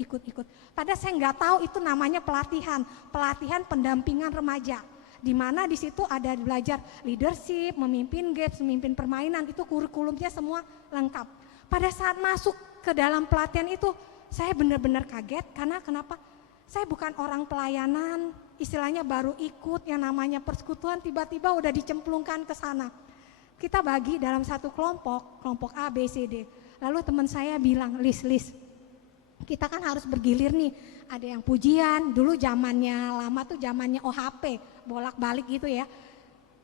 Padahal saya gak tahu itu namanya pelatihan pendampingan remaja. Di mana di situ ada belajar leadership, memimpin games, memimpin permainan, itu kurikulumnya semua lengkap. Pada saat masuk ke dalam pelatihan itu, saya benar-benar kaget karena kenapa? Saya bukan orang pelayanan, istilahnya baru ikut yang namanya persekutuan, tiba-tiba udah dicemplungkan ke sana. Kita bagi dalam satu kelompok A, B, C, D. Lalu teman saya bilang, Lis, kita kan harus bergilir nih. Ada yang pujian, dulu zamannya lama tuh zamannya OHP, bolak-balik gitu ya.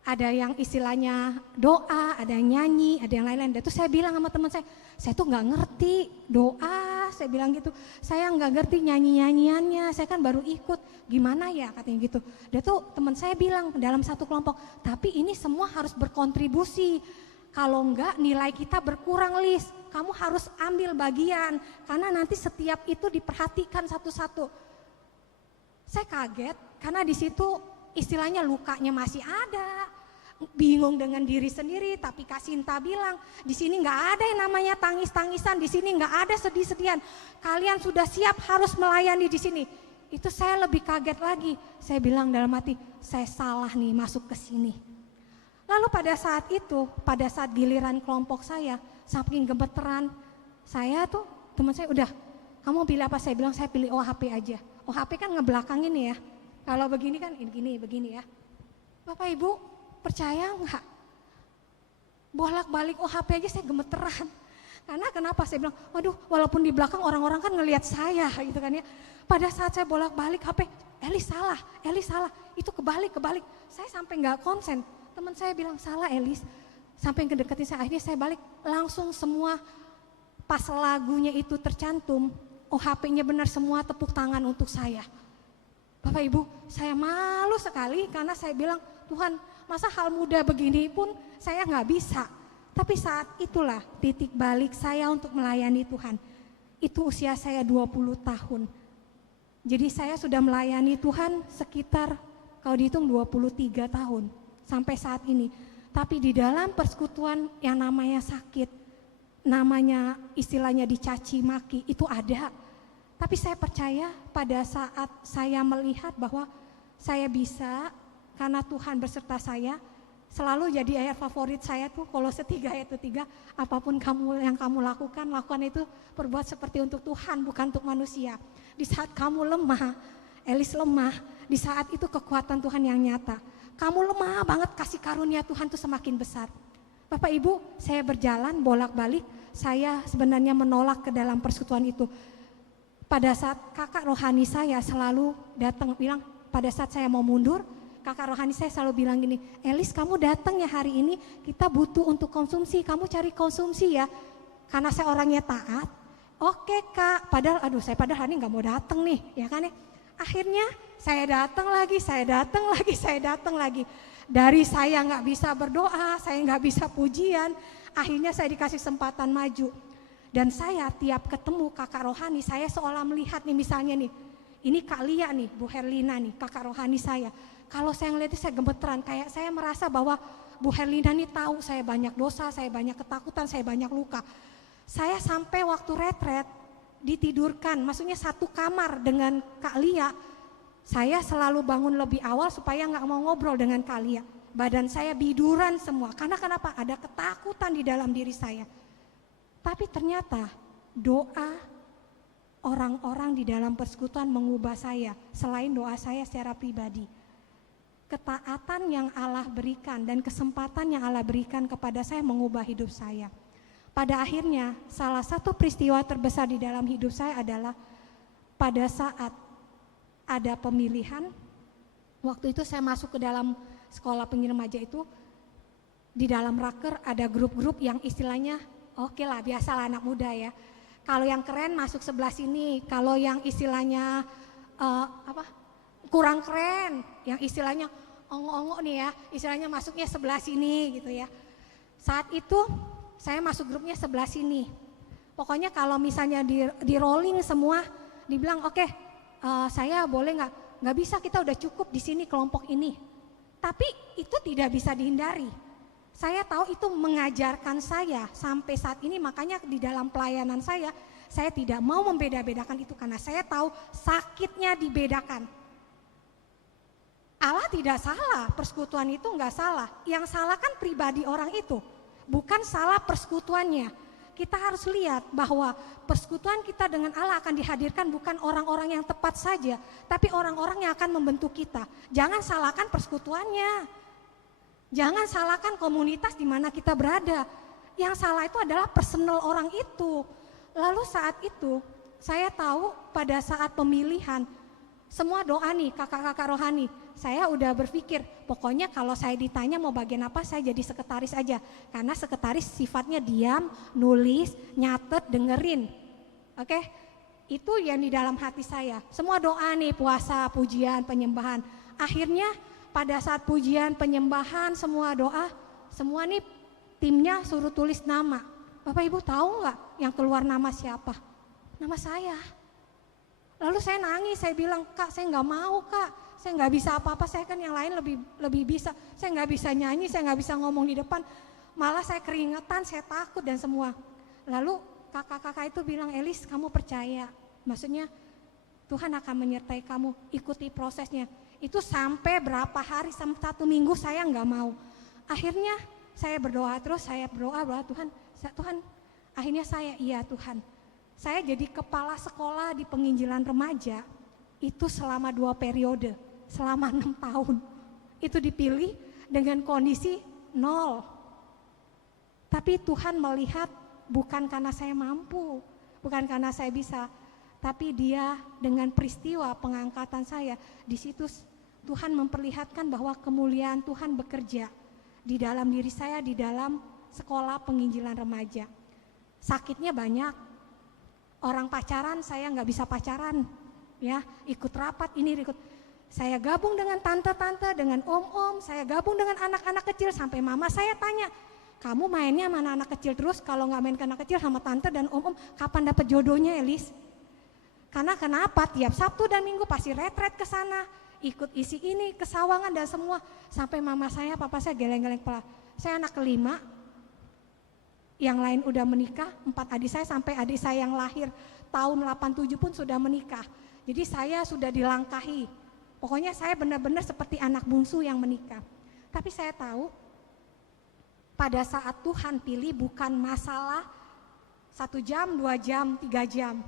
Ada yang istilahnya doa, ada yang nyanyi, ada yang lain-lain. Dan itu saya bilang sama teman saya tuh nggak ngerti doa, saya bilang gitu. Saya nggak ngerti nyanyi-nyanyiannya, saya kan baru ikut, gimana ya katanya gitu. Dan tuh teman saya bilang dalam satu kelompok, tapi ini semua harus berkontribusi. Kalau enggak nilai kita berkurang, Lis. kamu harus ambil bagian, karena nanti setiap itu diperhatikan satu-satu. Saya kaget karena di situ istilahnya lukanya masih ada, bingung dengan diri sendiri. Tapi Kak Sinta bilang, di sini nggak ada yang namanya tangis-tangisan, di sini nggak ada sedih-sedihan. Kalian sudah siap harus melayani di sini. Itu saya lebih kaget lagi. Saya bilang dalam hati, saya salah nih masuk ke sini. Lalu pada saat itu, pada saat giliran kelompok saya, saking gemeteran, saya tuh teman saya udah, kamu pilih apa? Saya bilang saya pilih OHP aja. OHP kan ngebelakangin ya. Kalau begini kan begini ya. Bapak Ibu percaya nggak? Bolak-balik OHP aja saya gemeteran. Karena kenapa? Saya bilang, waduh, walaupun di belakang orang-orang kan ngelihat saya gitu kan ya. Pada saat saya bolak-balik HP, Elis salah, itu kebalik. Saya sampai nggak konsen. Teman saya bilang salah Elis, sampai kedeketin saya, akhirnya saya balik, langsung semua pas lagunya itu tercantum, OHP-nya benar semua tepuk tangan untuk saya. Bapak Ibu, saya malu sekali karena saya bilang, Tuhan, masa hal mudah begini pun saya nggak bisa. Tapi saat itulah titik balik saya untuk melayani Tuhan. Itu usia saya 20 tahun. Jadi saya sudah melayani Tuhan sekitar kalau dihitung 23 tahun sampai saat ini. Tapi di dalam persekutuan yang namanya sakit, namanya istilahnya dicaci maki, itu ada. Tapi saya percaya pada saat saya melihat bahwa saya bisa karena Tuhan berserta saya, selalu jadi ayat favorit saya tuh Kolose 3 ayat 3, apapun yang kamu lakukan itu perbuat seperti untuk Tuhan, bukan untuk manusia. Di saat kamu lemah, Elis lemah, di saat itu kekuatan Tuhan yang nyata. Kamu lemah banget, kasih karunia Tuhan tuh semakin besar. Bapak Ibu, saya berjalan bolak-balik, saya sebenarnya menolak ke dalam persekutuan itu. Pada saat kakak rohani saya selalu datang bilang, pada saat saya mau mundur, kakak rohani saya selalu bilang gini, Elis kamu datang ya hari ini, kita butuh untuk konsumsi, kamu cari konsumsi ya. Karena saya orangnya taat, oke kak, padahal saya padahal hari ini gak mau datang nih, ya kan ya. Akhirnya saya datang lagi. Dari saya gak bisa berdoa, saya gak bisa pujian, akhirnya saya dikasih kesempatan maju. Dan saya tiap ketemu kakak rohani, saya seolah melihat nih misalnya nih, ini Kak Lia nih, Bu Herlina nih, kakak rohani saya. Kalau saya ngeliat itu saya gemeteran, kayak saya merasa bahwa Bu Herlina nih tahu saya banyak dosa, saya banyak ketakutan, saya banyak luka. Saya sampai waktu retret ditidurkan, maksudnya satu kamar dengan Kak Lia. Saya selalu bangun lebih awal supaya nggak mau ngobrol dengan Kak Lia. Badan saya biduran semua, karena kenapa? Ada ketakutan di dalam diri saya. Tapi ternyata doa orang-orang di dalam persekutuan mengubah saya, selain doa saya secara pribadi. Ketaatan yang Allah berikan dan kesempatan yang Allah berikan kepada saya mengubah hidup saya. Pada akhirnya salah satu peristiwa terbesar di dalam hidup saya adalah pada saat ada pemilihan. Waktu itu saya masuk ke dalam sekolah pengirim remaja itu, di dalam raker ada grup-grup yang istilahnya oke lah, biasalah anak muda ya. Kalau yang keren masuk sebelah sini, kalau yang istilahnya kurang keren, yang istilahnya ongok-ongok nih ya, istilahnya masuknya sebelah sini gitu ya. Saat itu saya masuk grupnya sebelah sini. Pokoknya kalau misalnya di rolling semua, dibilang oke, saya boleh nggak bisa, kita udah cukup di sini kelompok ini. Tapi itu tidak bisa dihindari. Saya tahu itu mengajarkan saya sampai saat ini, makanya di dalam pelayanan saya tidak mau membeda-bedakan itu karena saya tahu sakitnya dibedakan. Allah tidak salah, persekutuan itu nggak salah. Yang salah kan pribadi orang itu, bukan salah persekutuannya. Kita harus lihat bahwa persekutuan kita dengan Allah akan dihadirkan bukan orang-orang yang tepat saja, tapi orang-orang yang akan membentuk kita. Jangan salahkan persekutuannya, jangan salahkan komunitas di mana kita berada. Yang salah itu adalah personal orang itu. Lalu saat itu saya tahu pada saat pemilihan, semua doa nih kakak-kakak rohani, saya udah berpikir pokoknya kalau saya ditanya mau bagian apa saya jadi sekretaris aja. Karena sekretaris sifatnya diam, nulis, nyatet, dengerin. Oke, itu yang di dalam hati saya. Semua doa nih, puasa, pujian, penyembahan. Akhirnya pada saat pujian, penyembahan, semua doa, semua nih timnya suruh tulis nama. Bapak Ibu tahu nggak yang keluar nama siapa? Nama saya. Lalu saya nangis, saya bilang, Kak saya nggak mau Kak, saya nggak bisa apa-apa, saya kan yang lain lebih bisa, saya nggak bisa nyanyi, saya nggak bisa ngomong di depan, malah saya keringetan, saya takut dan semua. Lalu kakak-kakak itu bilang, Elis kamu percaya, maksudnya Tuhan akan menyertai kamu, ikuti prosesnya. Itu sampai berapa hari, 1 minggu saya nggak mau. Akhirnya saya berdoa terus, saya berdoa Tuhan, akhirnya iya Tuhan. Saya jadi kepala sekolah di penginjilan remaja itu selama 2 periode, selama 6 tahun. Itu dipilih dengan kondisi 0. Tapi Tuhan melihat bukan karena saya mampu, bukan karena saya bisa, tapi Dia dengan peristiwa pengangkatan saya, di situ Tuhan memperlihatkan bahwa kemuliaan Tuhan bekerja di dalam diri saya, di dalam sekolah penginjilan remaja. Sakitnya banyak. Orang pacaran saya nggak bisa pacaran, ya ikut rapat ini ikut. Saya gabung dengan tante-tante, dengan om-om, saya gabung dengan anak-anak kecil sampai mama saya tanya, kamu mainnya sama anak kecil terus, kalau nggak main ke anak kecil sama tante dan om-om, kapan dapat jodohnya Elis? Karena kenapa? Tiap Sabtu dan Minggu pasti retret ke sana, ikut isi ini, kesawangan dan semua. Sampai mama saya, papa saya geleng-geleng kepala. Saya anak kelima. Yang lain udah menikah, 4 adik saya sampai adik saya yang lahir tahun 87 pun sudah menikah. Jadi saya sudah dilangkahi. Pokoknya saya benar-benar seperti anak bungsu yang menikah. Tapi saya tahu pada saat Tuhan pilih bukan masalah 1 jam, 2 jam, 3 jam.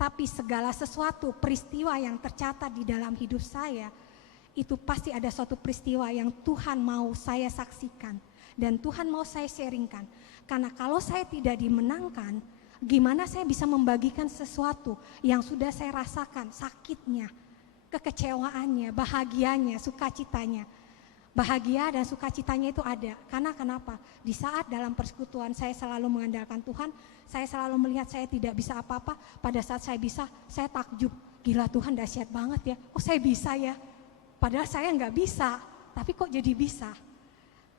Tapi segala sesuatu peristiwa yang tercatat di dalam hidup saya, itu pasti ada suatu peristiwa yang Tuhan mau saya saksikan. Dan Tuhan mau saya sharingkan. Karena kalau saya tidak dimenangkan, gimana saya bisa membagikan sesuatu yang sudah saya rasakan, sakitnya, kekecewaannya, bahagianya, sukacitanya. Bahagia dan sukacitanya itu ada. Karena kenapa? Di saat dalam persekutuan saya selalu mengandalkan Tuhan, saya selalu melihat saya tidak bisa apa-apa. Pada saat saya bisa, saya takjub. Gila Tuhan dahsyat banget ya, oh saya bisa ya. Padahal saya nggak bisa, tapi kok jadi bisa.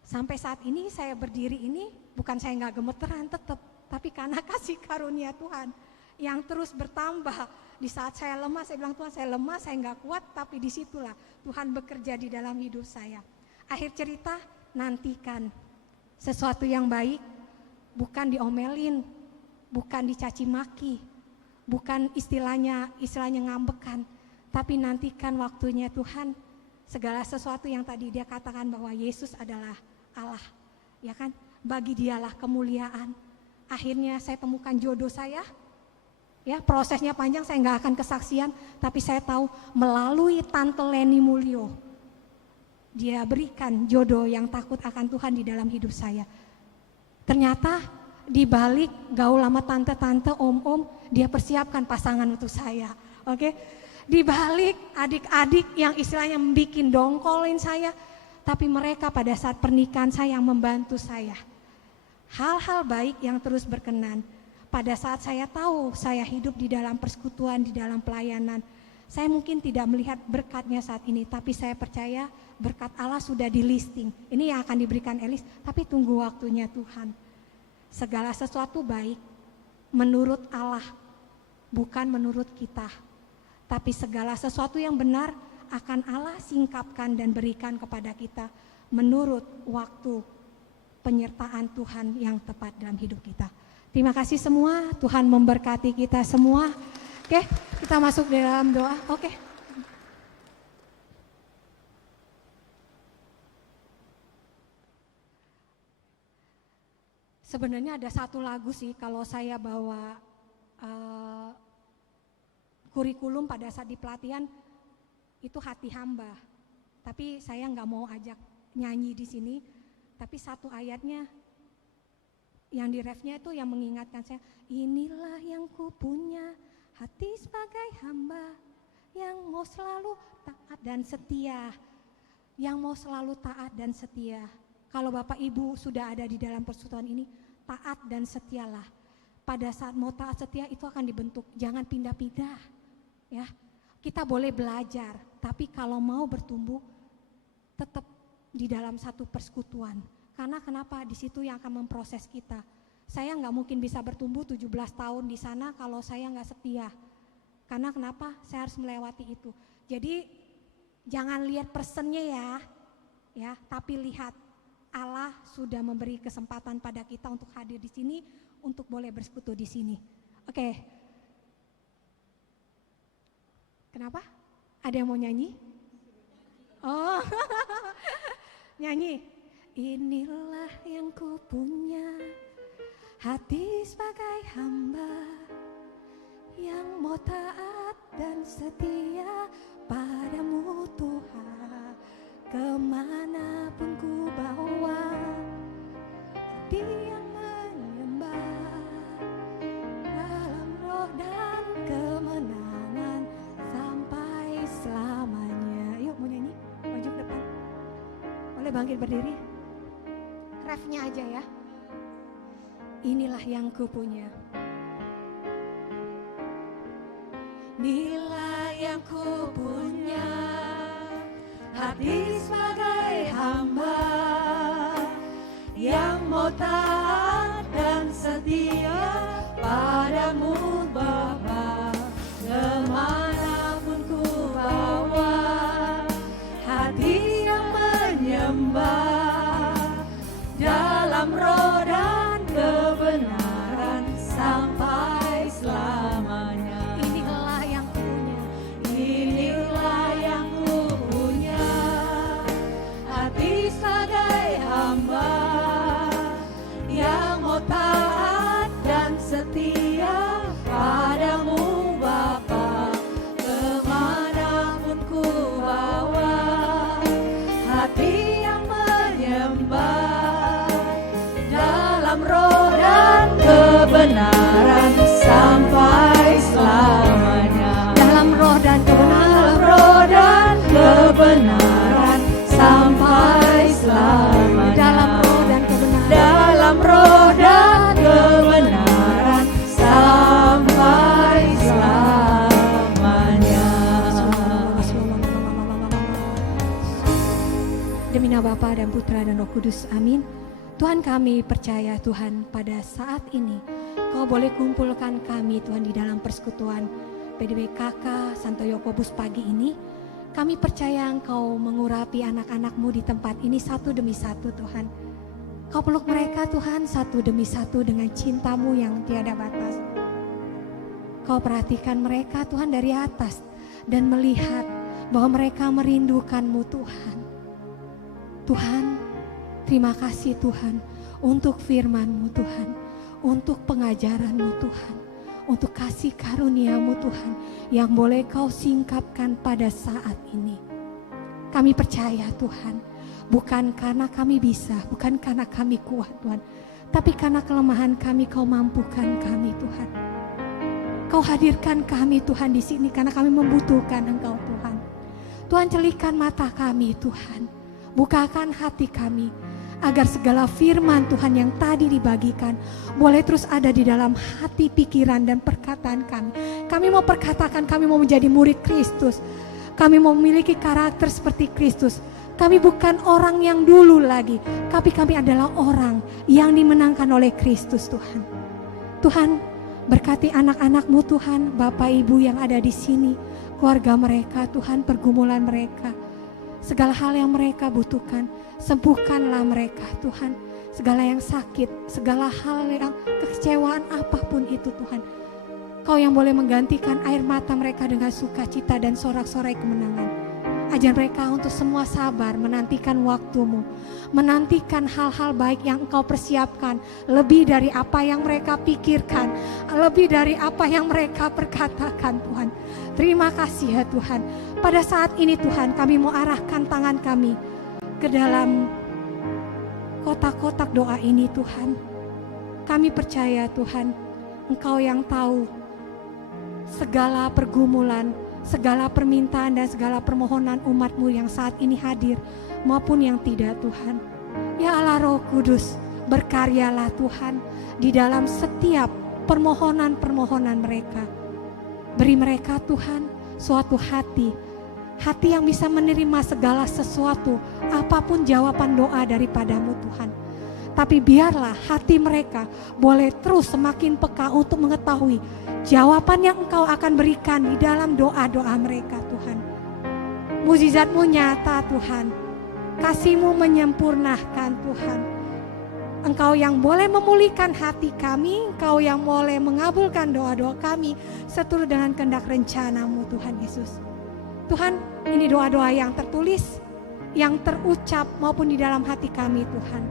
Sampai saat ini saya berdiri ini bukan saya nggak gemeteran tetap, tapi karena kasih karunia Tuhan yang terus bertambah. Di saat saya lemah, saya bilang Tuhan saya lemah, saya nggak kuat, tapi disitulah Tuhan bekerja di dalam hidup saya. Akhir cerita, nantikan sesuatu yang baik, bukan diomelin, bukan dicaci maki, bukan istilahnya ngambekan, tapi nantikan waktunya Tuhan. Segala sesuatu yang tadi dia katakan bahwa Yesus adalah Allah, ya kan? Bagi Dialah kemuliaan. Akhirnya saya temukan jodoh saya. Ya, prosesnya panjang, saya nggak akan kesaksian, tapi saya tahu melalui Tante Leni Mulyo, dia berikan jodoh yang takut akan Tuhan di dalam hidup saya. Ternyata di balik gaul sama tante-tante, om-om, dia persiapkan pasangan untuk saya. Oke? Di balik adik-adik yang istilahnya bikin dongkolin saya, tapi mereka pada saat pernikahan saya yang membantu saya. Hal-hal baik yang terus berkenan. Pada saat saya tahu saya hidup di dalam persekutuan, di dalam pelayanan, saya mungkin tidak melihat berkatnya saat ini, tapi saya percaya berkat Allah sudah di listing. Ini yang akan diberikan Elis, tapi tunggu waktunya Tuhan. Segala sesuatu baik menurut Allah, bukan menurut kita. Tapi segala sesuatu yang benar akan Allah singkapkan dan berikan kepada kita menurut waktu penyertaan Tuhan yang tepat dalam hidup kita. Terima kasih semua, Tuhan memberkati kita semua. Oke, kita masuk dalam doa. Oke. Sebenarnya ada satu lagu sih kalau saya bawa kurikulum pada saat di pelatihan itu Hati Hamba. Tapi saya nggak mau ajak nyanyi di sini. Tapi satu ayatnya yang di refnya itu yang mengingatkan saya, inilah yang kupunya, hati sebagai hamba yang mau selalu taat dan setia. Yang mau selalu taat dan setia. Kalau Bapak Ibu sudah ada di dalam persekutuan ini, taat dan setialah. Pada saat mau taat setia itu akan dibentuk, jangan pindah-pindah. Ya, kita boleh belajar, tapi kalau mau bertumbuh tetap di dalam satu persekutuan. Karena kenapa? Di situ yang akan memproses kita. Saya nggak mungkin bisa bertumbuh 17 tahun di sana kalau saya nggak setia. Karena kenapa? Saya harus melewati itu. Jadi jangan lihat personnya ya, tapi lihat Allah sudah memberi kesempatan pada kita untuk hadir di sini, untuk boleh bersekutu di sini. Oke. Kenapa? Ada yang mau nyanyi? Oh, nyanyi. Inilah yang ku punya, hati sebagai hamba yang mau taat dan setia padamu Tuhan. Kemanapun ku bawa, hati yang menyembah dalam roh dan kemenangan sampai selamanya. Yuk mau nyanyi, maju ke depan. Boleh bangkit berdiri. Refnya aja ya. Inilah yang ku punya. Inilah yang ku punya, hati sebagai hamba yang mau taat dan setia padamu Bapa. Kemanapun ku bawa, hati yang menyembah dalam roh dan kebenaran sampai selamanya. Inilah yang ku punya, inilah yang ku punya, hati sebagai hamba yang mau taat dan setia padamu Bapa. Kemanapun ku bawa, hati yang menyembah dalam roh dan kebenaran sampai selamanya. Dalam roh dan kebenaran sampai selamanya. Dalam roh dan kebenaran sampai selamanya. Demi nama Bapa dan Putra dan Roh Kudus, amin. Tuhan, kami percaya Tuhan pada saat ini Kau boleh kumpulkan kami Tuhan di dalam persekutuan PDBKK Santo Yakobus pagi ini. Kami percaya Engkau mengurapi anak-anak-Mu di tempat ini satu demi satu Tuhan. Kau peluk mereka Tuhan satu demi satu dengan cinta-Mu yang tiada batas. Kau perhatikan mereka Tuhan dari atas dan melihat bahwa mereka merindukan-Mu Tuhan. Tuhan, terima kasih Tuhan untuk firman-Mu Tuhan, untuk pengajaran-Mu Tuhan, untuk kasih karunia-Mu Tuhan yang boleh Kau singkapkan pada saat ini. Kami percaya Tuhan, bukan karena kami bisa, bukan karena kami kuat Tuhan, tapi karena kelemahan kami Kau mampukan kami Tuhan. Kau hadirkan kami Tuhan di sini karena kami membutuhkan Engkau Tuhan. Tuhan, celikan mata kami Tuhan, bukakan hati kami, agar segala firman Tuhan yang tadi dibagikan boleh terus ada di dalam hati, pikiran, dan perkataan kami. Kami mau perkatakan, kami mau menjadi murid Kristus. Kami mau memiliki karakter seperti Kristus. Kami bukan orang yang dulu lagi, tapi kami adalah orang yang dimenangkan oleh Kristus Tuhan. Tuhan, berkati anak-anak-Mu Tuhan, Bapak Ibu yang ada di sini, keluarga mereka Tuhan, pergumulan mereka, segala hal yang mereka butuhkan, sembuhkanlah mereka Tuhan. Segala yang sakit, segala hal yang kekecewaan apapun itu Tuhan, Kau yang boleh menggantikan air mata mereka dengan sukacita dan sorak-sorai kemenangan. Ajar mereka untuk semua sabar menantikan waktu-Mu, menantikan hal-hal baik yang Engkau persiapkan, lebih dari apa yang mereka pikirkan, lebih dari apa yang mereka perkatakan Tuhan. Terima kasih ya Tuhan. Pada saat ini Tuhan, kami mau arahkan tangan kami ke dalam kotak-kotak doa ini Tuhan. Kami percaya Tuhan, Engkau yang tahu segala pergumulan, segala permintaan dan segala permohonan umat-Mu yang saat ini hadir maupun yang tidak Tuhan. Ya Allah Roh Kudus, berkaryalah Tuhan di dalam setiap permohonan-permohonan mereka. Beri mereka Tuhan suatu hati yang bisa menerima segala sesuatu, apapun jawaban doa daripada-Mu Tuhan. tapi biarlah hati mereka boleh terus semakin peka untuk mengetahui jawaban yang Engkau akan berikan di dalam doa-doa mereka Tuhan. Mukjizat-Mu nyata Tuhan, kasih-Mu menyempurnakan Tuhan. Engkau yang boleh memulihkan hati kami, Engkau yang boleh mengabulkan doa-doa kami seturut dengan kehendak rencana-Mu Tuhan Yesus. Tuhan, ini doa-doa yang tertulis, yang terucap maupun di dalam hati kami Tuhan.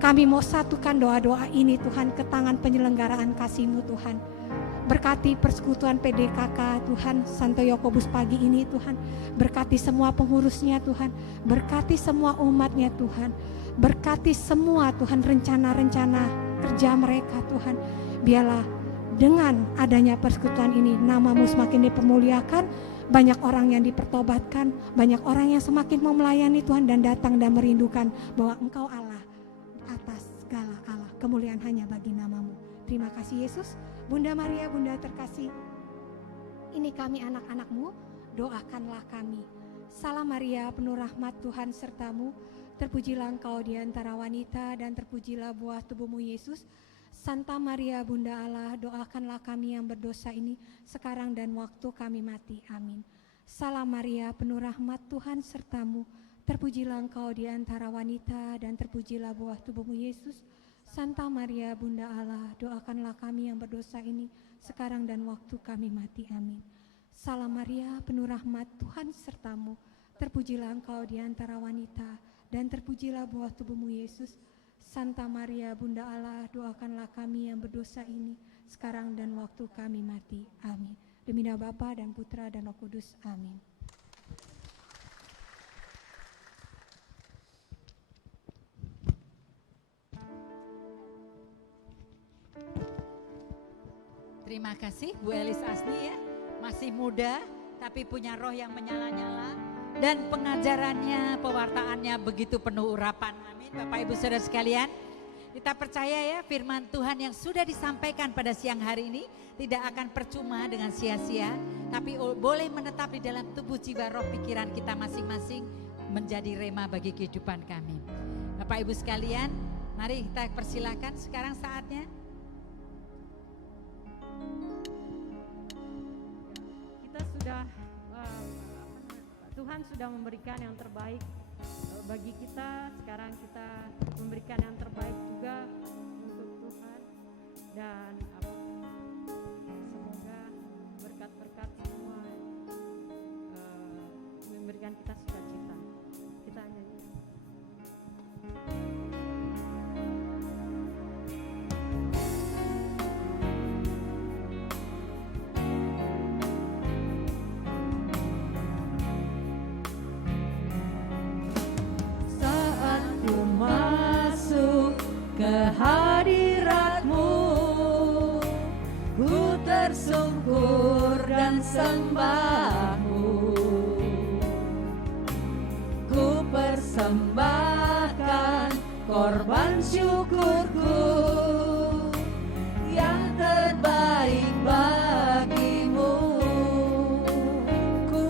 Kami mau satukan doa-doa ini Tuhan ke tangan penyelenggaraan kasih-Mu Tuhan. Berkati persekutuan PDKK Tuhan, Santo Yakobus pagi ini Tuhan. Berkati semua pengurusnya Tuhan, berkati semua umatnya Tuhan. Berkati semua Tuhan rencana-rencana kerja mereka Tuhan. Biarlah dengan adanya persekutuan ini nama-Mu semakin dipermuliakan. Banyak orang yang dipertobatkan, banyak orang yang semakin mau melayani Tuhan dan datang dan merindukan bahwa Engkau Allah atas segala Allah. Kemuliaan hanya bagi nama-Mu. Terima kasih Yesus. Bunda Maria, Bunda terkasih, ini kami anak-anak-Mu, doakanlah kami. Salam Maria, penuh rahmat Tuhan serta-Mu, terpujilah Engkau di antara wanita dan terpujilah buah tubuh-Mu Yesus. Santa Maria, Bunda Allah, doakanlah kami yang berdosa ini sekarang dan waktu kami mati. Amin. Salam Maria, penuh rahmat Tuhan serta-Mu, terpujilah Engkau di antara wanita dan terpujilah buah tubuh-Mu Yesus. Santa Maria, Bunda Allah, doakanlah kami yang berdosa ini sekarang dan waktu kami mati. Amin. Salam Maria, penuh rahmat Tuhan serta-Mu, terpujilah Engkau di antara wanita dan terpujilah buah tubuh-Mu Yesus. Santa Maria, Bunda Allah, doakanlah kami yang berdosa ini sekarang dan waktu kami mati. Amin. Demi nama Bapa dan Putra dan Roh Kudus. Amin. Terima kasih Bu Elis Asni ya, masih muda tapi punya roh yang menyala-nyala dan pengajarannya, pewartaannya begitu penuh urapan. Amin. Bapak Ibu Saudara sekalian, kita percaya ya firman Tuhan yang sudah disampaikan pada siang hari ini tidak akan percuma dengan sia-sia, tapi boleh menetap di dalam tubuh, jiwa, roh, pikiran kita masing-masing menjadi rema bagi kehidupan kami. Bapak Ibu sekalian, mari kita persilakan sekarang saatnya. Kita sudah Tuhan sudah memberikan yang terbaik bagi kita. Sekarang kita memberikan yang terbaik juga untuk Tuhan, dan semoga berkat-berkat semua memberikan kita sukacita. Kita nyanyi. Hadirat-Mu, ku tersungkur dan sembah-Mu, ku persembahkan korban syukurku yang terbaik bagi-Mu. Ku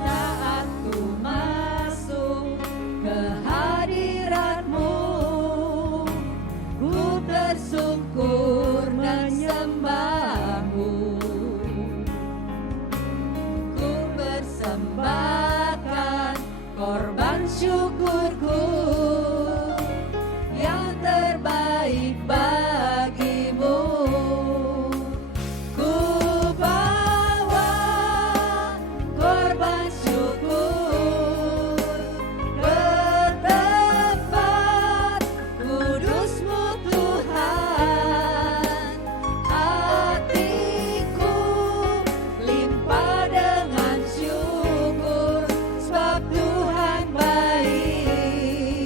saat ku masuk ke hadirat-Mu, tersungkur menyembah-Mu, ku persembahkan korban syukurku yang terbaik bagi-Mu. Ku bawa korban syukur ke tempat kudus-Mu Tuhan. Hatiku limpah dengan syukur sebab Tuhan baik.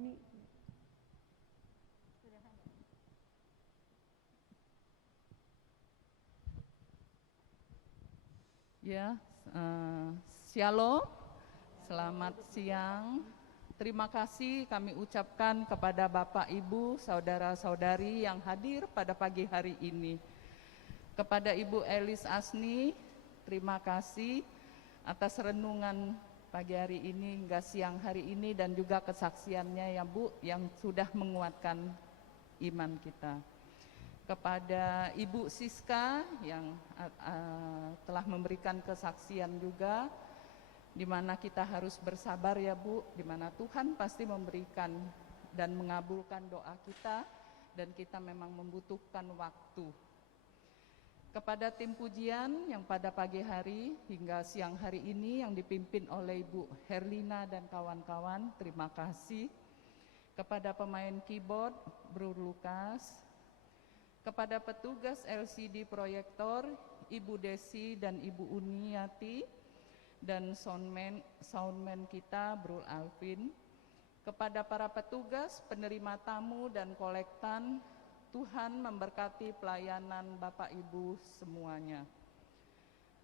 Koni. Ya, Shalom, selamat siang. Terima kasih kami ucapkan kepada Bapak, Ibu, saudara-saudari yang hadir pada pagi hari ini. Kepada Ibu Elis Asni, terima kasih atas renungan pagi hari ini hingga siang hari ini dan juga kesaksiannya ya Bu yang sudah menguatkan iman kita. Kepada Ibu Siska yang telah memberikan kesaksian juga, di mana kita harus bersabar ya Bu, di mana Tuhan pasti memberikan dan mengabulkan doa kita dan kita memang membutuhkan waktu. Kepada tim pujian yang pada pagi hari hingga siang hari ini yang dipimpin oleh Ibu Herlina dan kawan-kawan, terima kasih. Kepada pemain keyboard, Bro Lukas. Kepada petugas LCD proyektor, Ibu Desi dan Ibu Uniati, dan soundman kita, Bro Alvin. Kepada para petugas, penerima tamu dan kolektan, Tuhan memberkati pelayanan Bapak Ibu semuanya.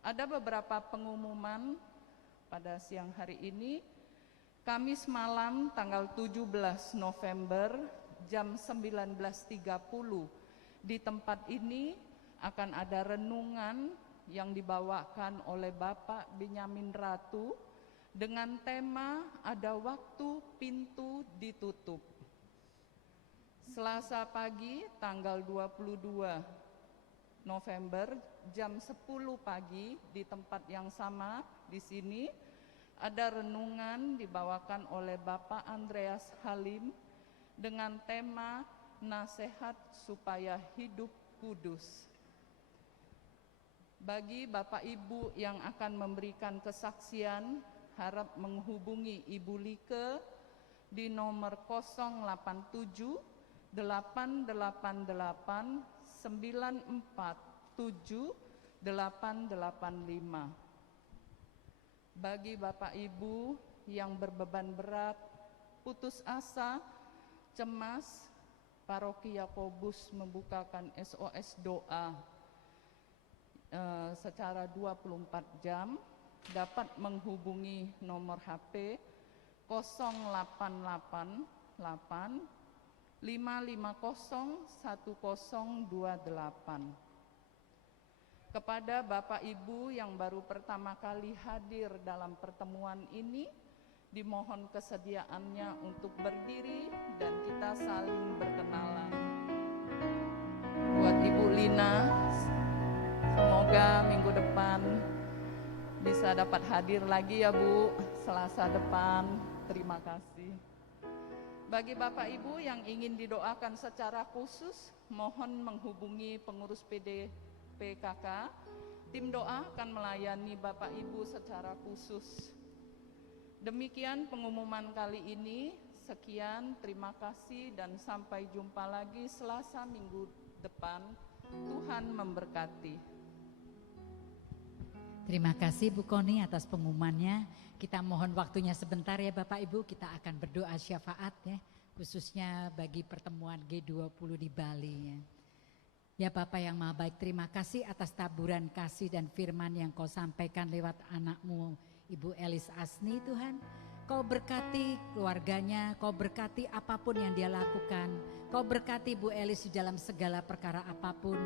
Ada beberapa pengumuman pada siang hari ini. Kamis malam tanggal 17 November jam 19.30 di tempat ini akan ada renungan yang dibawakan oleh Bapak Benyamin Ratu dengan tema ada waktu pintu ditutup. Selasa pagi tanggal 22 November jam 10 pagi di tempat yang sama di sini ada renungan dibawakan oleh Bapak Andreas Halim dengan tema nasihat supaya hidup kudus. Bagi Bapak Ibu yang akan memberikan kesaksian, harap menghubungi Ibu Like di nomor 087 888 947 885. Bagi Bapak Ibu yang berbeban berat, putus asa, cemas, Paroki Yakobus membukakan SOS doa secara 24 jam, dapat menghubungi nomor HP 0888 550 1028. Kepada Bapak Ibu yang baru pertama kali hadir dalam pertemuan ini, dimohon kesediaannya untuk berdiri dan kita saling berkenalan. Buat Ibu Lina, semoga minggu depan bisa dapat hadir lagi ya Bu, Selasa depan. Terima kasih. Bagi Bapak Ibu yang ingin didoakan secara khusus, mohon menghubungi pengurus PDPKK. Tim doa akan melayani Bapak Ibu secara khusus. Demikian pengumuman kali ini. Sekian, terima kasih dan sampai jumpa lagi Selasa minggu depan. Tuhan memberkati. Terima kasih Bu Koni atas pengumumannya. Kita mohon waktunya sebentar ya Bapak Ibu, kita akan berdoa syafaat ya, khususnya bagi pertemuan G20 di Bali ya. Ya Bapak yang Maha Baik, terima kasih atas taburan kasih dan firman yang Kau sampaikan lewat anak-Mu Ibu Elis Asni Tuhan. Kau berkati keluarganya, Kau berkati apapun yang dia lakukan. Kau berkati Bu Elis di dalam segala perkara apapun.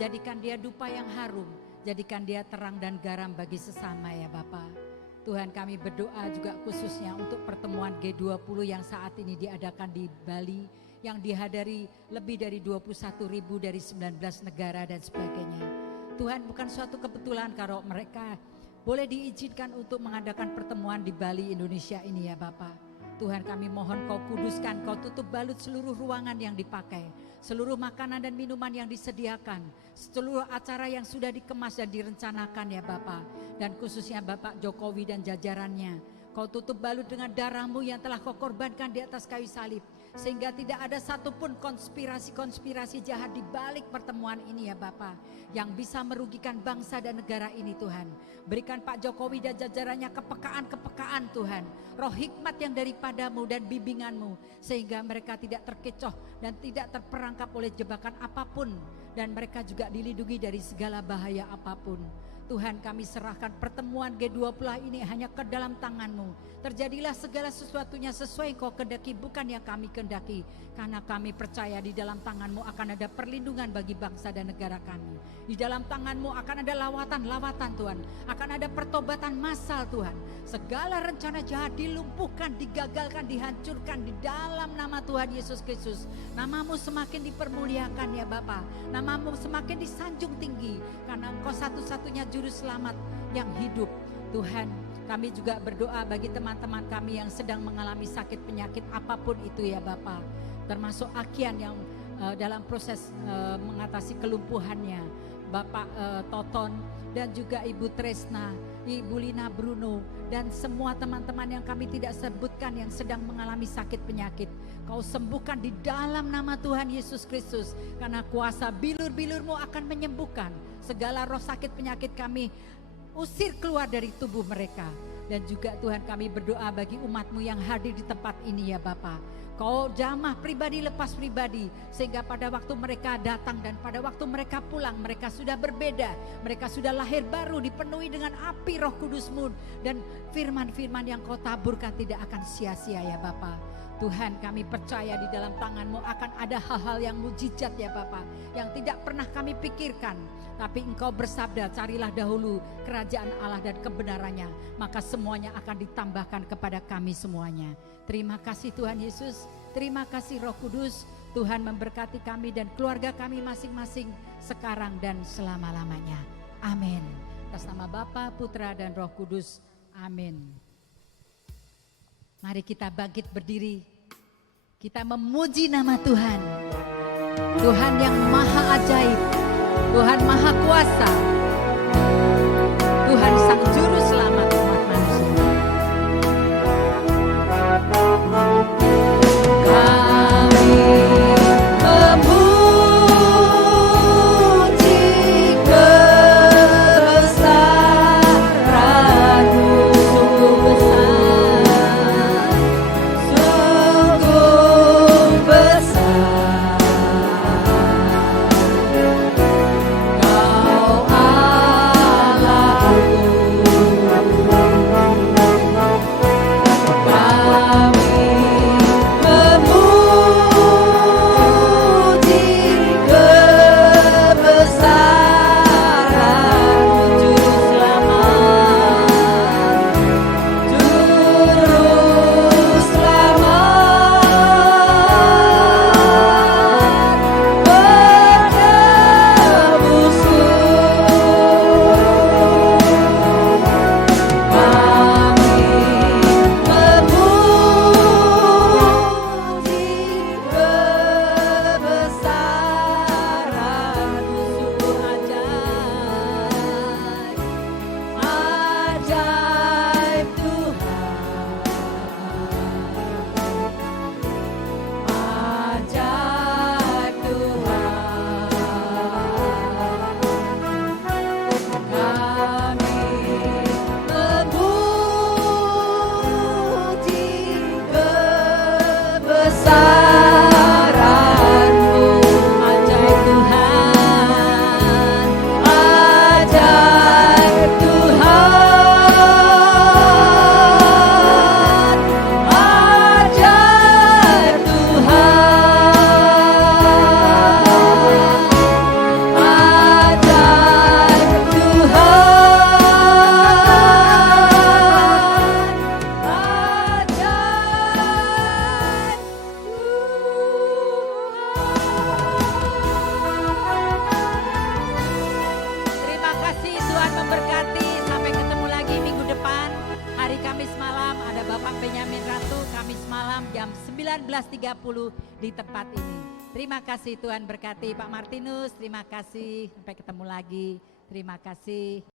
Jadikan dia dupa yang harum, jadikan dia terang dan garam bagi sesama ya Bapa. Tuhan kami berdoa juga khususnya untuk pertemuan G20 yang saat ini diadakan di Bali, yang dihadiri lebih dari 21.000 dari 19 negara dan sebagainya. Tuhan bukan suatu kebetulan kalau mereka boleh diizinkan untuk mengadakan pertemuan di Bali, Indonesia ini ya Bapak. Tuhan kami mohon Kau kuduskan, Kau tutup balut seluruh ruangan yang dipakai, seluruh makanan dan minuman yang disediakan, seluruh acara yang sudah dikemas dan direncanakan ya Bapak. Dan khususnya Bapak Jokowi dan jajarannya, Kau tutup balut dengan darah-Mu yang telah Kau korbankan di atas kayu salib. sehingga tidak ada satupun konspirasi-konspirasi jahat di balik pertemuan ini ya Bapa, yang bisa merugikan bangsa dan negara ini Tuhan. Berikan Pak Jokowi dan jajarannya kepekaan Tuhan, roh hikmat yang daripadamu dan bimbinganmu, sehingga mereka tidak terkecoh dan tidak terperangkap oleh jebakan apapun, dan mereka juga dilindungi dari segala bahaya apapun. Tuhan, kami serahkan pertemuan G20 ini hanya ke dalam tangan-Mu. Terjadilah segala sesuatunya sesuai Engkau kehendaki, bukan yang kami kehendaki. Karena kami percaya di dalam tangan-Mu akan ada perlindungan bagi bangsa dan negara kami. Di dalam tangan-Mu akan ada lawatan-lawatan Tuhan. Akan ada pertobatan massal Tuhan. Segala rencana jahat dilumpuhkan, digagalkan, dihancurkan di dalam nama Tuhan Yesus Kristus. Nama-Mu semakin dipermuliakan ya Bapa. Nama-Mu semakin disanjung tinggi. Karena Engkau satu-satunya juru selamat yang hidup. Tuhan, kami juga berdoa bagi teman-teman kami yang sedang mengalami sakit penyakit apapun itu ya Bapa, termasuk Akian yang dalam proses mengatasi kelumpuhannya, Bapak Toton dan juga Ibu Tresna, Ibu Lina Bruno, dan semua teman-teman yang kami tidak sebutkan yang sedang mengalami sakit penyakit. Kau sembuhkan di dalam nama Tuhan Yesus Kristus, karena kuasa bilur-bilur-Mu akan menyembuhkan segala roh sakit penyakit. Kami usir keluar dari tubuh mereka. Dan juga Tuhan, kami berdoa bagi umat-Mu yang hadir di tempat ini ya Bapa. Kau jamah pribadi lepas pribadi, sehingga pada waktu mereka datang dan pada waktu mereka pulang, mereka sudah berbeda. Mereka sudah lahir baru, dipenuhi dengan api Roh Kudus-Mu, dan firman-firman yang Kau taburkan tidak akan sia-sia ya Bapa. Tuhan, kami percaya di dalam tangan-Mu akan ada hal-hal yang mujizat ya Bapa, yang tidak pernah kami pikirkan. Tapi Engkau bersabda, carilah dahulu kerajaan Allah dan kebenarannya, maka semuanya akan ditambahkan kepada kami semuanya. Terima kasih Tuhan Yesus, terima kasih Roh Kudus. Tuhan memberkati kami dan keluarga kami masing-masing sekarang dan selama-lamanya. Amin. Atas nama Bapa, Putra dan Roh Kudus. Amin. Mari kita bangkit berdiri. Kita memuji nama Tuhan. Tuhan yang maha ajaib, Tuhan maha kuasa, Tuhan sang juru selamat umat manusia. Kami memuji kebesaran-Mu, sungguh besar, sungguh besar. Kau Allahku, jam 19.30 di tempat ini. Terima kasih, Tuhan berkati Pak Martinus, terima kasih, sampai ketemu lagi, terima kasih.